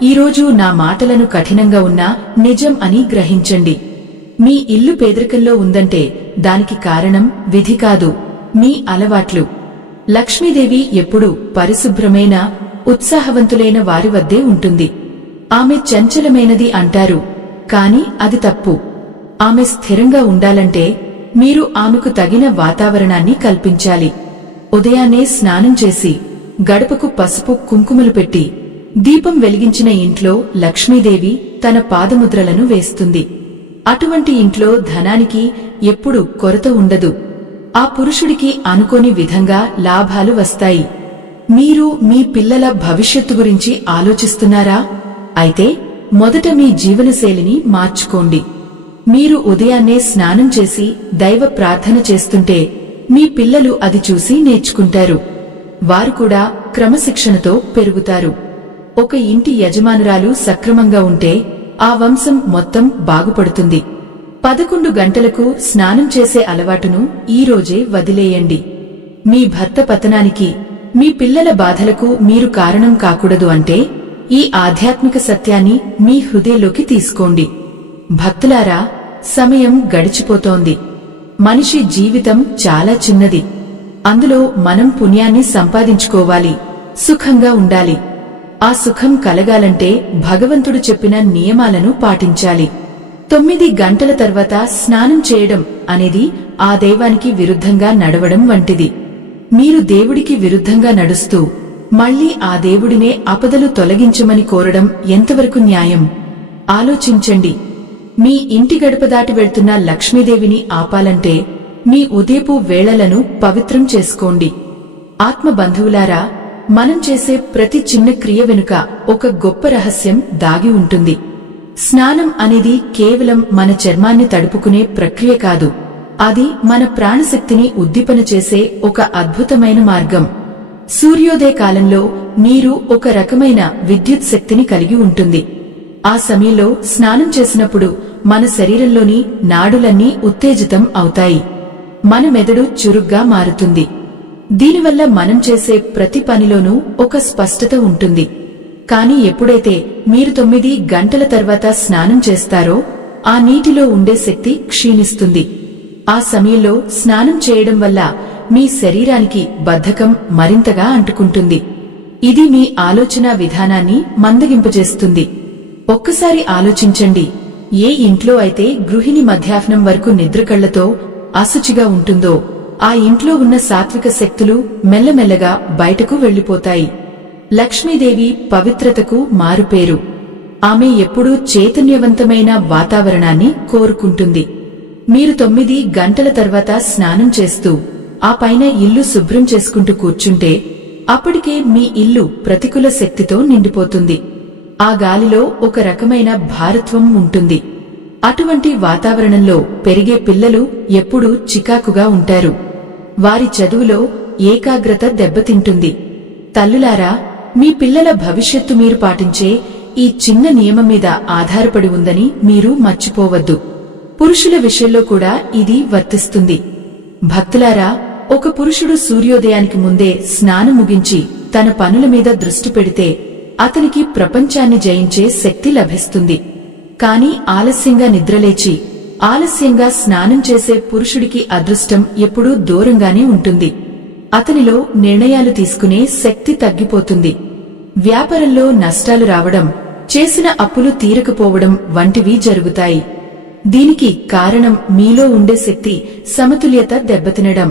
ఈరోజు నా మాటలను కఠినంగా ఉన్నా నిజం అని గ్రహించండి. మీ ఇల్లు పేదరికంలో ఉందంటే దానికి కారణం విధి కాదు, మీ అలవాట్లు. లక్ష్మీదేవి ఎప్పుడూ పరిశుభ్రమైన, ఉత్సాహవంతులైన వారి వద్దే ఉంటుంది. ఆమె చంచలమైనది అంటారు, కాని అది తప్పు. ఆమె స్థిరంగా ఉండాలంటే మీరు ఆమెకు తగిన వాతావరణాన్ని కల్పించాలి. ఉదయాన్నే స్నానం చేసి గడపకు పసుపు, కుంకుమలు పెట్టి దీపం వెలిగించిన ఇంట్లో లక్ష్మీదేవి తన పాదముద్రలను వేస్తుంది. అటువంటి ఇంట్లో ధనానికి ఎప్పుడు కొరత ఉండదు. ఆ పురుషుడికి అనుకోని విధంగా లాభాలు వస్తాయి. మీరు మీ పిల్లల భవిష్యత్తు గురించి ఆలోచిస్తున్నారా? అయితే మొదట మీ జీవనశైలిని మార్చుకోండి. మీరు ఉదయాన్నే స్నానం చేసి దైవ ప్రార్థన చేస్తుంటే మీ పిల్లలు అది చూసి నేర్చుకుంటారు. వారు కూడా క్రమశిక్షణతో పెరుగుతారు. ఒక ఇంటి యజమానురాలు సక్రమంగా ఉంటే ఆ వంశం మొత్తం బాగుపడుతుంది. 11 గంటలకు స్నానం చేసే అలవాటును ఈ రోజే వదిలేయండి. మీ భర్త పతనానికి, మీ పిల్లల బాధలకు మీరు కారణం కాకూడదు అంటే ఈ ఆధ్యాత్మిక సత్యాన్ని మీ హృదయంలోకి తీసుకోండి. భక్తులారా, సమయం గడిచిపోతోంది. మనిషి జీవితం చాలా చిన్నది. అందులో మనం పుణ్యాన్ని సంపాదించుకోవాలి, సుఖంగా ఉండాలి. ఆ సుఖం కలగాలంటే భగవంతుడు చెప్పిన నియమాలను పాటించాలి. 9 గంటల తర్వాత స్నానం చేయడం అనేది ఆ దైవానికి విరుద్ధంగా నడవడం వంటిది. మీరు దేవుడికి విరుద్ధంగా నడుస్తూ మళ్లీ ఆ దేవుడినే ఆపదలు తొలగించమని కోరడం ఎంతవరకు న్యాయం? ఆలోచించండి. మీ ఇంటి గడప దాటి వెళ్తున్న లక్ష్మీదేవిని ఆపాలంటే మీ ఉదయపు వేళలను పవిత్రం చేసుకోండి. ఆత్మ బంధువులారా, మనం చేసే ప్రతి చిన్న క్రియ వెనుక ఒక గొప్ప రహస్యం దాగి ఉంటుంది. స్నానం అనేది కేవలం మన చర్మాన్ని తడుపుకునే ప్రక్రియ కాదు. అది మన ప్రాణశక్తిని ఉద్దీపన చేసే ఒక అద్భుతమైన మార్గం. సూర్యోదయ కాలంలో నీరు ఒక రకమైన విద్యుత్ శక్తిని కలిగి ఉంటుంది. ఆ సమయంలో స్నానం చేసినప్పుడు మన శరీరంలోని నాడులన్నీ ఉత్తేజితం అవుతాయి. మన మెదడు చురుగ్గా మారుతుంది. దీనివల్ల మనం చేసే ప్రతి పనిలోనూ ఒక స్పష్టత ఉంటుంది. కాని ఎప్పుడైతే మీరు 9 గంటల తర్వాత స్నానం చేస్తారో ఆ నీటిలో ఉండే శక్తి క్షీణిస్తుంది. ఆ సమయంలో స్నానం చేయడం వల్ల మీ శరీరానికి బద్ధకం మరింతగా అంటుకుంటుంది. ఇది మీ ఆలోచనా విధానాన్ని మందగింపజేస్తుంది. ఒక్కసారి ఆలోచించండి. ఏ ఇంట్లో అయితే గృహిణి మధ్యాహ్నం వరకు నిద్రకళ్లతో అశుచిగా ఉంటుందో ఆ ఇంట్లో ఉన్న సాత్విక శక్తులు మెల్లమెల్లగా బయటకు వెళ్లిపోతాయి. లక్ష్మీదేవి పవిత్రతకు మారుపేరు. ఆమె ఎప్పుడూ చైతన్యవంతమైన వాతావరణాన్ని కోరుకుంటుంది. మీరు 9 గంటల తర్వాత స్నానం చేస్తూ ఆ పైన ఇల్లు శుభ్రం చేసుకుంటూ కూర్చుంటే అప్పటికే మీ ఇల్లు ప్రతికూల శక్తితో నిండిపోతుంది. ఆ గాలిలో ఒక రకమైన భారత్వం ఉంటుంది. అటువంటి వాతావరణంలో పెరిగే పిల్లలు ఎప్పుడూ చికాకుగా ఉంటారు. వారి చదువులో ఏకాగ్రత దెబ్బతింటుంది. తల్లులారా, మీ పిల్లల భవిష్యత్తు మీరు పాటించే ఈ చిన్న నియమం మీద ఆధారపడి ఉందని మీరు మర్చిపోవద్దు. పురుషుల విషయంలో కూడా ఇది వర్తిస్తుంది. భక్తులారా, ఒక పురుషుడు సూర్యోదయానికి ముందే స్నానం ముగించి తన పనుల మీద దృష్టి పెడితే అతనికి ప్రపంచాన్ని జయించే శక్తి లభిస్తుంది. కాని ఆలస్యంగా నిద్రలేచి ఆలస్యంగా స్నానం చేసే పురుషుడికి అదృష్టం ఎప్పుడూ దూరంగానే ఉంటుంది. అతనిలో నిర్ణయాలు తీసుకునే శక్తి తగ్గిపోతుంది. వ్యాపారంలో నష్టాలు రావడం, చేసిన అప్పులు తీరకపోవడం వంటివి జరుగుతాయి. దీనికి కారణం మీలో ఉండే శక్తి సమతుల్యత దెబ్బతినడం.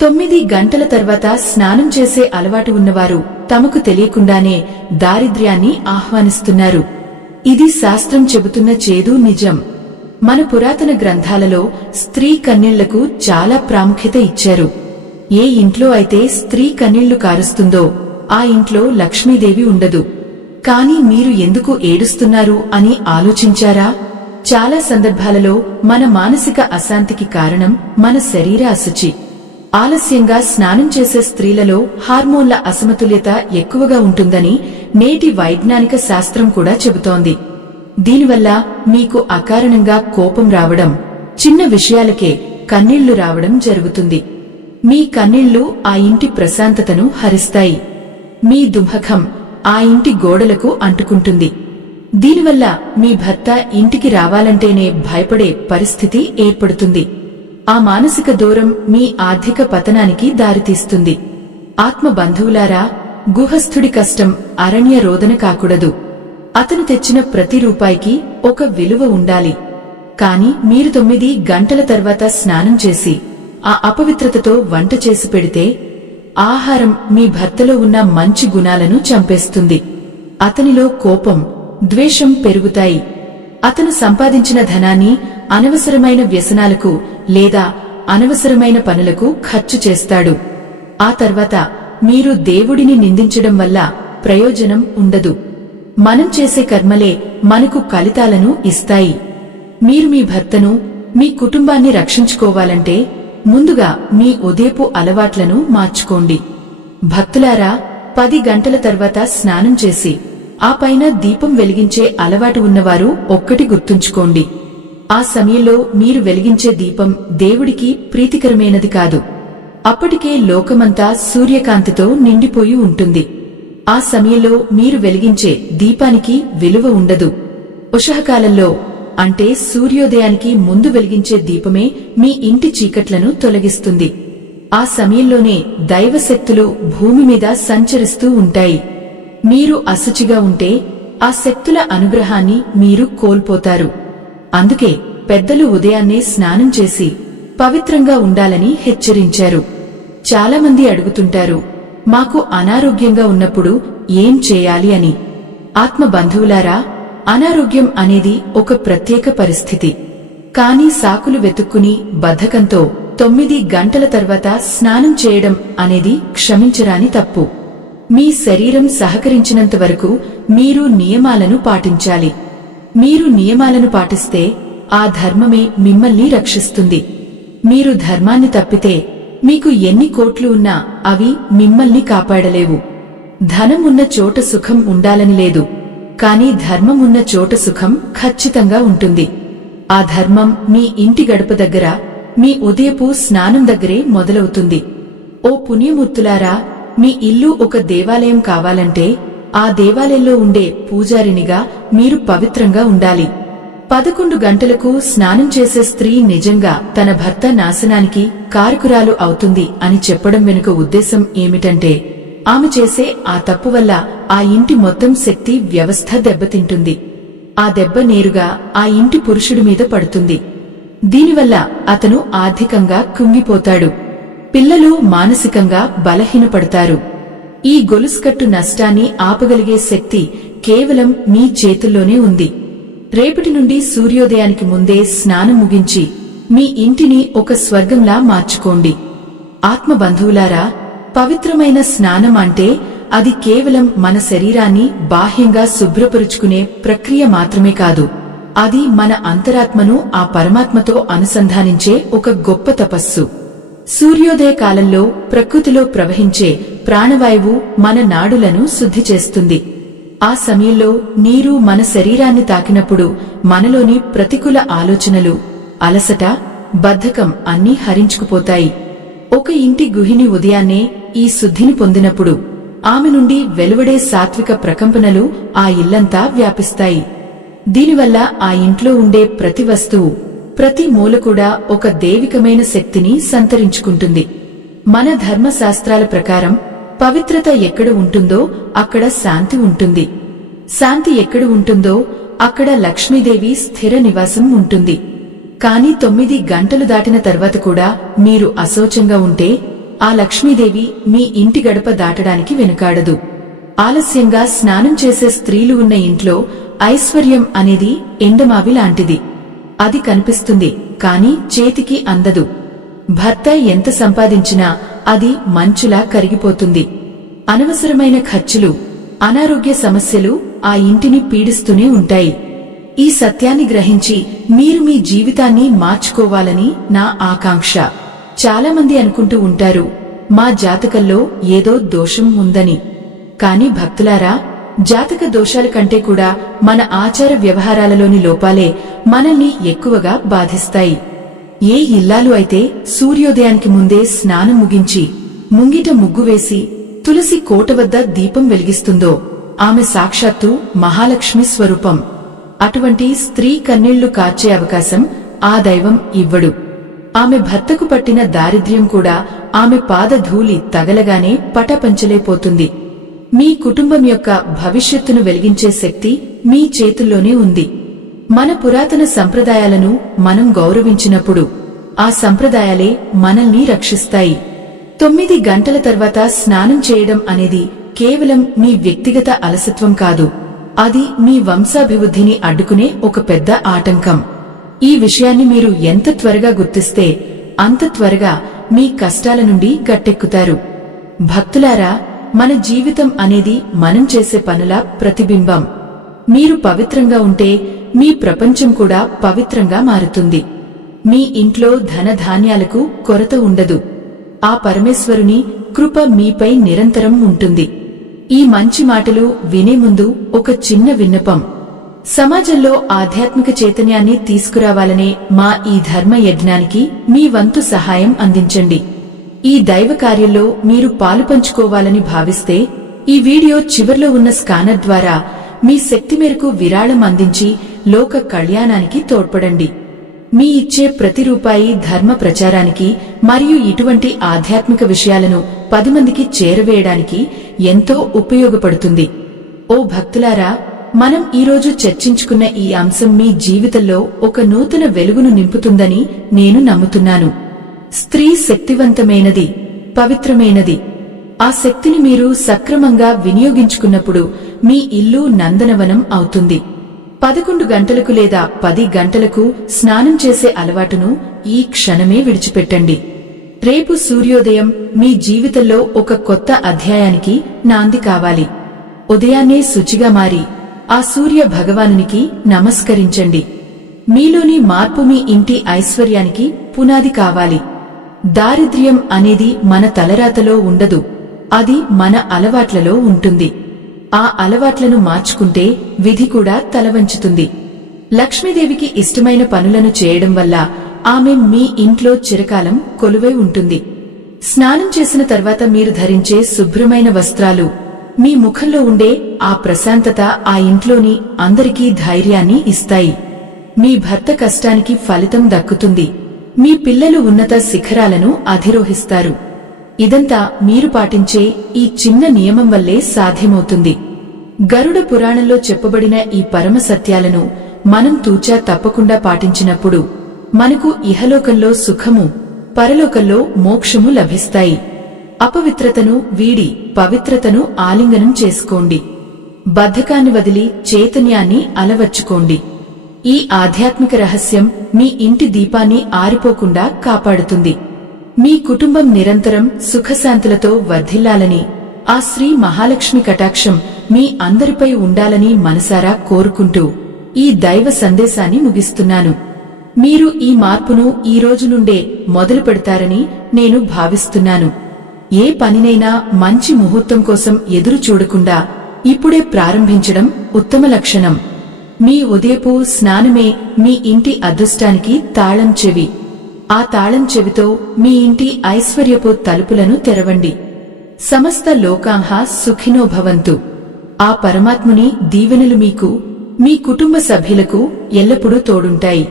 9 గంటల తర్వాత స్నానం చేసే అలవాటు ఉన్నవారు తమకు తెలియకుండానే దారిద్ర్యాన్ని ఆహ్వానిస్తున్నారు. ఇది శాస్త్రం చెబుతున్న చేదు నిజం. మన పురాతన గ్రంథాలలో స్త్రీ కన్నీళ్లకు చాలా ప్రాముఖ్యత ఇచ్చారు. ఏ ఇంట్లో అయితే స్త్రీ కన్నీళ్లు కారుస్తుందో ఆ ఇంట్లో లక్ష్మీదేవి ఉండదు. కాని మీరు ఎందుకు ఏడుస్తున్నారు అని ఆలోచించారా? చాలా సందర్భాలలో మన మానసిక అశాంతికి కారణం మన శరీర అశుచి. ఆలస్యంగా స్నానం చేసే స్త్రీలలో హార్మోన్ల అసమతుల్యత ఎక్కువగా ఉంటుందని నేటి వైజ్ఞానిక శాస్త్రం కూడా చెబుతోంది. దీనివల్ల మీకు అకారణంగా కోపం రావడం, చిన్న విషయాలకే కన్నీళ్లు రావడం జరుగుతుంది. మీ కన్నీళ్లు ఆ ఇంటి ప్రశాంతతను హరిస్తాయి. మీ దుఃఖం ఆ ఇంటి గోడలకు అంటుకుంటుంది. దీనివల్ల మీ భర్త ఇంటికి రావాలంటేనే భయపడే పరిస్థితి ఏర్పడుతుంది. ఆ మానసిక దూరం మీ ఆర్థిక పతనానికి దారితీస్తుంది. ఆత్మ బంధువులారా, గుహస్థుడి కష్టం అరణ్య రోదన కాకూడదు. అతను తెచ్చిన ప్రతి రూపాయికి ఒక విలువ ఉండాలి. కాని మీరు 9 గంటల తర్వాత స్నానం చేసి ఆ అపవిత్రతతో వంట చేసి పెడితే ఆహారం మీ భర్తలో ఉన్న మంచి గుణాలను చంపేస్తుంది. అతనిలో కోపం, ద్వేషం పెరుగుతాయి. అతను సంపాదించిన ధనాన్ని అనవసరమైన వ్యసనాలకు లేదా అనవసరమైన పనులకు ఖర్చు చేస్తాడు. ఆ తర్వాత మీరు దేవుడిని నిందించడం వల్ల ప్రయోజనం ఉండదు. మనం చేసే కర్మలే మనకు ఫలితాలను ఇస్తాయి. మీరు మీ భర్తను, మీ కుటుంబాన్ని రక్షించుకోవాలంటే ముందుగా మీ ఉదయపు అలవాట్లను మార్చుకోండి. భక్తులారా, 10 గంటల తర్వాత స్నానం చేసి ఆ పైన దీపం వెలిగించే అలవాటు ఉన్నవారు ఒక్కటి గుర్తుంచుకోండి. ఆ సమయంలో మీరు వెలిగించే దీపం దేవుడికి ప్రీతికరమైనది కాదు. అప్పటికే లోకమంతా సూర్యకాంతితో నిండిపోయి ఉంటుంది. ఆ సమయంలో మీరు వెలిగించే దీపానికి విలువ ఉండదు. ఉషఃకాలంలో అంటే సూర్యోదయానికి ముందు వెలిగించే దీపమే మీ ఇంటి చీకట్లను తొలగిస్తుంది. ఆ సమయంలోనే దైవశక్తులు భూమి మీద సంచరిస్తూ ఉంటాయి. మీరు అశుచిగా ఉంటే ఆ శక్తుల అనుగ్రహాన్ని మీరు కోల్పోతారు. అందుకే పెద్దలు ఉదయాన్నే స్నానం చేసి పవిత్రంగా ఉండాలని హెచ్చరించారు. చాలామంది అడుగుతుంటారు, మాకు అనారోగ్యంగా ఉన్నప్పుడు ఏం చేయాలి అని. ఆత్మ బంధువులారా, అనారోగ్యం అనేది ఒక ప్రత్యేక పరిస్థితి. కానీ సాకులు వెతుక్కుని బద్ధకంతో 9 గంటల తర్వాత స్నానం చేయడం అనేది క్షమించరాని తప్పు. మీ శరీరం సహకరించినంత వరకు మీరు నియమాలను పాటించాలి. మీరు నియమాలను పాటిస్తే ఆ ధర్మమే మిమ్మల్ని రక్షిస్తుంది. మీరు ధర్మాన్ని తప్పితే మీకు ఎన్ని కోట్లు ఉన్నా అవి మిమ్మల్ని కాపాడలేవు. ధనం ఉన్న చోట సుఖం ఉండాలని లేదు, కానీ ధర్మం ఉన్న చోట సుఖం ఖచ్చితంగా ఉంటుంది. ఆ ధర్మం మీ ఇంటి గడప దగ్గర, మీ ఉదయపు స్నానం దగ్గరే మొదలవుతుంది. ఓ పుణ్యమూర్తులారా, మీ ఇల్లు ఒక దేవాలయం కావాలంటే ఆ దేవాలయంలో ఉండే పూజారినిగా మీరు పవిత్రంగా ఉండాలి. 11 గంటలకు స్నానం చేసే స్త్రీ నిజంగా తన భర్త నాశనానికి కారకురాలు అవుతుంది అని చెప్పడం వెనుక ఉద్దేశం ఏమిటంటే, ఆమె చేసే ఆ తప్పు వల్ల ఆ ఇంటి మొత్తం శక్తి వ్యవస్థ దెబ్బతింటుంది. ఆ దెబ్బ నేరుగా ఆ ఇంటి పురుషుడి మీద పడుతుంది. దీనివల్ల అతను ఆర్థికంగా కుంగిపోతాడు. పిల్లలు మానసికంగా బలహీనపడతారు. ఈ గొలుసుకట్టు నష్టాన్ని ఆపగలిగే శక్తి కేవలం మీ చేతుల్లోనే ఉంది. రేపటి నుండి సూర్యోదయానికి ముందే స్నానం ముగించి మీ ఇంటిని ఒక స్వర్గంలా మార్చుకోండి. ఆత్మ బంధువులారా, పవిత్రమైన స్నానం అంటే అది కేవలం మన శరీరాన్ని బాహ్యంగా శుభ్రపరుచుకునే ప్రక్రియ మాత్రమే కాదు. అది మన అంతరాత్మను ఆ పరమాత్మతో అనుసంధానించే ఒక గొప్ప తపస్సు. సూర్యోదయ కాలంలో ప్రకృతిలో ప్రవహించే ప్రాణవాయువు మన నాడులను శుద్ధి చేస్తుంది. ఆ సమయంలో నీరు మన శరీరాన్ని తాకినప్పుడు మనలోని ప్రతికూల ఆలోచనలు, అలసట, బద్ధకం అన్నీ హరించుకుపోతాయి. ఒక ఇంటి గృహిణి ఉదయాన్నే ఈ శుద్ధిని పొందినప్పుడు ఆమె నుండి వెలువడే సాత్విక ప్రకంపనలు ఆ ఇల్లంతా వ్యాపిస్తాయి. దీనివల్ల ఆ ఇంట్లో ఉండే ప్రతి వస్తువు, ప్రతి మూల కూడా ఒక దైవికమైన శక్తిని సంతరించుకుంటుంది. మన ధర్మశాస్త్రాల ప్రకారం పవిత్రత ఎక్కడ ఉంటుందో అక్కడ శాంతి ఉంటుంది. శాంతి ఎక్కడ ఉంటుందో అక్కడ లక్ష్మీదేవి స్థిర నివాసం ఉంటుంది. కాని 9 గంటలు దాటిన తర్వాత కూడా మీరు అశౌచంగా ఉంటే ఆ లక్ష్మీదేవి మీ ఇంటి గడప దాటడానికి వెనుకాడదు. ఆలస్యంగా స్నానం చేసే స్త్రీలు ఉన్న ఇంట్లో ఐశ్వర్యం అనేది ఎండమావి లాంటిది. అది కనిపిస్తుంది, కాని చేతికి అందదు. భర్త ఎంత సంపాదించినా అది మంచులా కరిగిపోతుంది. అనవసరమైన ఖర్చులు, అనారోగ్య సమస్యలు ఆ ఇంటిని పీడిస్తూనే ఉంటాయి. ఈ సత్యాన్ని గ్రహించి మీరు మీ జీవితాన్ని మార్చుకోవాలని నా ఆకాంక్ష. చాలామంది అనుకుంటూ ఉంటారు, మా జాతకంలో ఏదో దోషం ఉందని. కాని భక్తులారా, జాతక దోషాల కంటే కూడా మన ఆచార వ్యవహారాలలోని లోపాలే మనల్ని ఎక్కువగా బాధిస్తాయి. ఏ ఇల్లాలు అయితే సూర్యోదయానికి ముందే స్నానం ముగించి ముంగిట ముగ్గు వేసి తులసి కోట వద్ద దీపం వెలిగిస్తుందో ఆమె సాక్షాత్తు మహాలక్ష్మి స్వరూపం. అటువంటి స్త్రీ కన్నీళ్లు కార్చే అవకాశం ఆ దైవం ఇవ్వడు. ఆమె భర్తకు పట్టిన దారిద్ర్యం కూడా ఆమె పాదధూళి తగలగానే పటపంచలైపోతుంది. మీ కుటుంబం యొక్క భవిష్యత్తును వెలిగించే శక్తి మీ చేతుల్లోనే ఉంది. మన పురాతన సంప్రదాయాలను మనం గౌరవించినప్పుడు ఆ సంప్రదాయాలే మనల్ని రక్షిస్తాయి. 9 గంటల తర్వాత స్నానం చేయడం అనేది కేవలం మీ వ్యక్తిగత అలసత్వం కాదు, అది మీ వంశాభివృద్ధిని అడ్డుకునే ఒక పెద్ద ఆటంకం. ఈ విషయాన్ని మీరు ఎంత త్వరగా గుర్తిస్తే అంత త్వరగా మీ కష్టాల నుండి గట్టెక్కుతారు. భక్తులారా, మన జీవితం అనేది మనం చేసే పనుల ప్రతిబింబం. మీరు పవిత్రంగా ఉంటే మీ ప్రపంచం కూడా పవిత్రంగా మారుతుంది. మీ ఇంట్లో ధనధాన్యాలకు కొరత ఉండదు. ఆ పరమేశ్వరుని కృప మీపై నిరంతరం ఉంటుంది. ఈ మంచి మాటలు వినే ముందు ఒక చిన్న విన్నపం. సమాజంలో ఆధ్యాత్మిక చైతన్యాన్ని తీసుకురావాలనే మా ఈ ధర్మ యజ్ఞానికి మీ వంతు సహాయం అందించండి. ఈ దైవ కార్యంలో మీరు పాలుపంచుకోవాలని భావిస్తే ఈ వీడియో చివర్లో ఉన్న స్కానర్ ద్వారా మీ శక్తి మేరకు విరాళం అందించి లోక కళ్యాణానికి తోడ్పడండి. మీ ఇచ్చే ప్రతి రూపాయి ధర్మ ప్రచారానికి మరియు ఇటువంటి ఆధ్యాత్మిక విషయాలను 10 మందికి చేరవేయడానికి ఎంతో ఉపయోగపడుతుంది. ఓ భక్తులారా, మనం ఈరోజు చర్చించుకున్న ఈ అంశం మీ జీవితంలో ఒక నూతన వెలుగును నింపుతుందని నేను నమ్ముతున్నాను. స్త్రీ శక్తివంతమైనది, పవిత్రమైనది. ఆ శక్తిని మీరు సక్రమంగా వినియోగించుకున్నప్పుడు మీ ఇల్లు నందనవనం అవుతుంది. 11 గంటలకు లేదా 10 గంటలకు స్నానం చేసే అలవాటును ఈ క్షణమే విడిచిపెట్టండి. రేపు సూర్యోదయం మీ జీవితంలో ఒక కొత్త అధ్యాయానికి నాంది కావాలి. ఉదయాన్నే శుచిగా మారి ఆ సూర్య భగవానునికి నమస్కరించండి. మీలోని మార్పు మీ ఇంటి ఐశ్వర్యానికి పునాది కావాలి. దారిద్ర్యం అనేది మన తలరాతలో ఉండదు, అది మన అలవాట్లలో ఉంటుంది. ఆ అలవాట్లను మార్చుకుంటే విధి కూడా తలవంచుతుంది. లక్ష్మీదేవికి ఇష్టమైన పనులను చేయడం వల్ల ఆమె మీ ఇంట్లో చిరకాలం కొలువై ఉంటుంది. స్నానం చేసిన తర్వాత మీరు ధరించే శుభ్రమైన వస్త్రాలు, మీ ముఖంలో ఉండే ఆ ప్రశాంతత ఆ ఇంట్లోని అందరికీ ధైర్యాన్ని ఇస్తాయి. మీ భర్త కష్టానికి ఫలితం దక్కుతుంది. మీ పిల్లలు ఉన్నత శిఖరాలను అధిరోహిస్తారు. ఇదంతా మీరు పాటించే ఈ చిన్న నియమం వల్లే సాధ్యమవుతుంది. గరుడ పురాణంలో చెప్పబడిన ఈ పరమ సత్యాలను మనం తూచా తప్పకుండా పాటించినప్పుడు మనకు ఇహలోకంలో సుఖము, పరలోకంలో మోక్షము లభిస్తాయి. అపవిత్రతను వీడి పవిత్రతను ఆలింగనం చేసుకోండి. బద్ధకాన్ని వదిలి చైతన్యాన్ని అలవర్చుకోండి. ఈ ఆధ్యాత్మిక రహస్యం మీ ఇంటి దీపాన్ని ఆరిపోకుండా కాపాడుతుంది. మీ కుటుంబం నిరంతరం సుఖశాంతులతో వర్ధిల్లాలని, ఆ శ్రీ మహాలక్ష్మి కటాక్షం మీ అందరిపై ఉండాలని మనసారా కోరుకుంటూ ఈ దైవ సందేశాన్ని ముగిస్తున్నాను. మీరు ఈ మార్పును ఈ రోజు నుండే మొదలు పెడతారని నేను భావిస్తున్నాను. ఏ పనినైనా మంచి ముహూర్తం కోసం ఎదురు చూడకుండా ఇప్పుడే ప్రారంభించడం ఉత్తమ లక్షణం. మీ ఉదయపు స్నానమే మీ ఇంటి అదృష్టానికి తాళం చెవి. ఆ తాళం చెవితో మీ ఇంటి ఐశ్వర్యపు తలుపులను తెరవండి. సమస్త లోకాంహ సుఖినో భవంతు. ఆ పరమాత్ముని దీవెనలు మీకు, మీ కుటుంబ సభ్యులకు ఎల్లప్పుడూ తోడుంటాయి.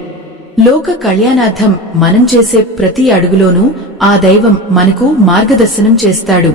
లోక కళ్యాణార్థం మనం చేసే ప్రతి అడుగులోనూ ఆ దైవం మనకు మార్గదర్శనం చేస్తాడు.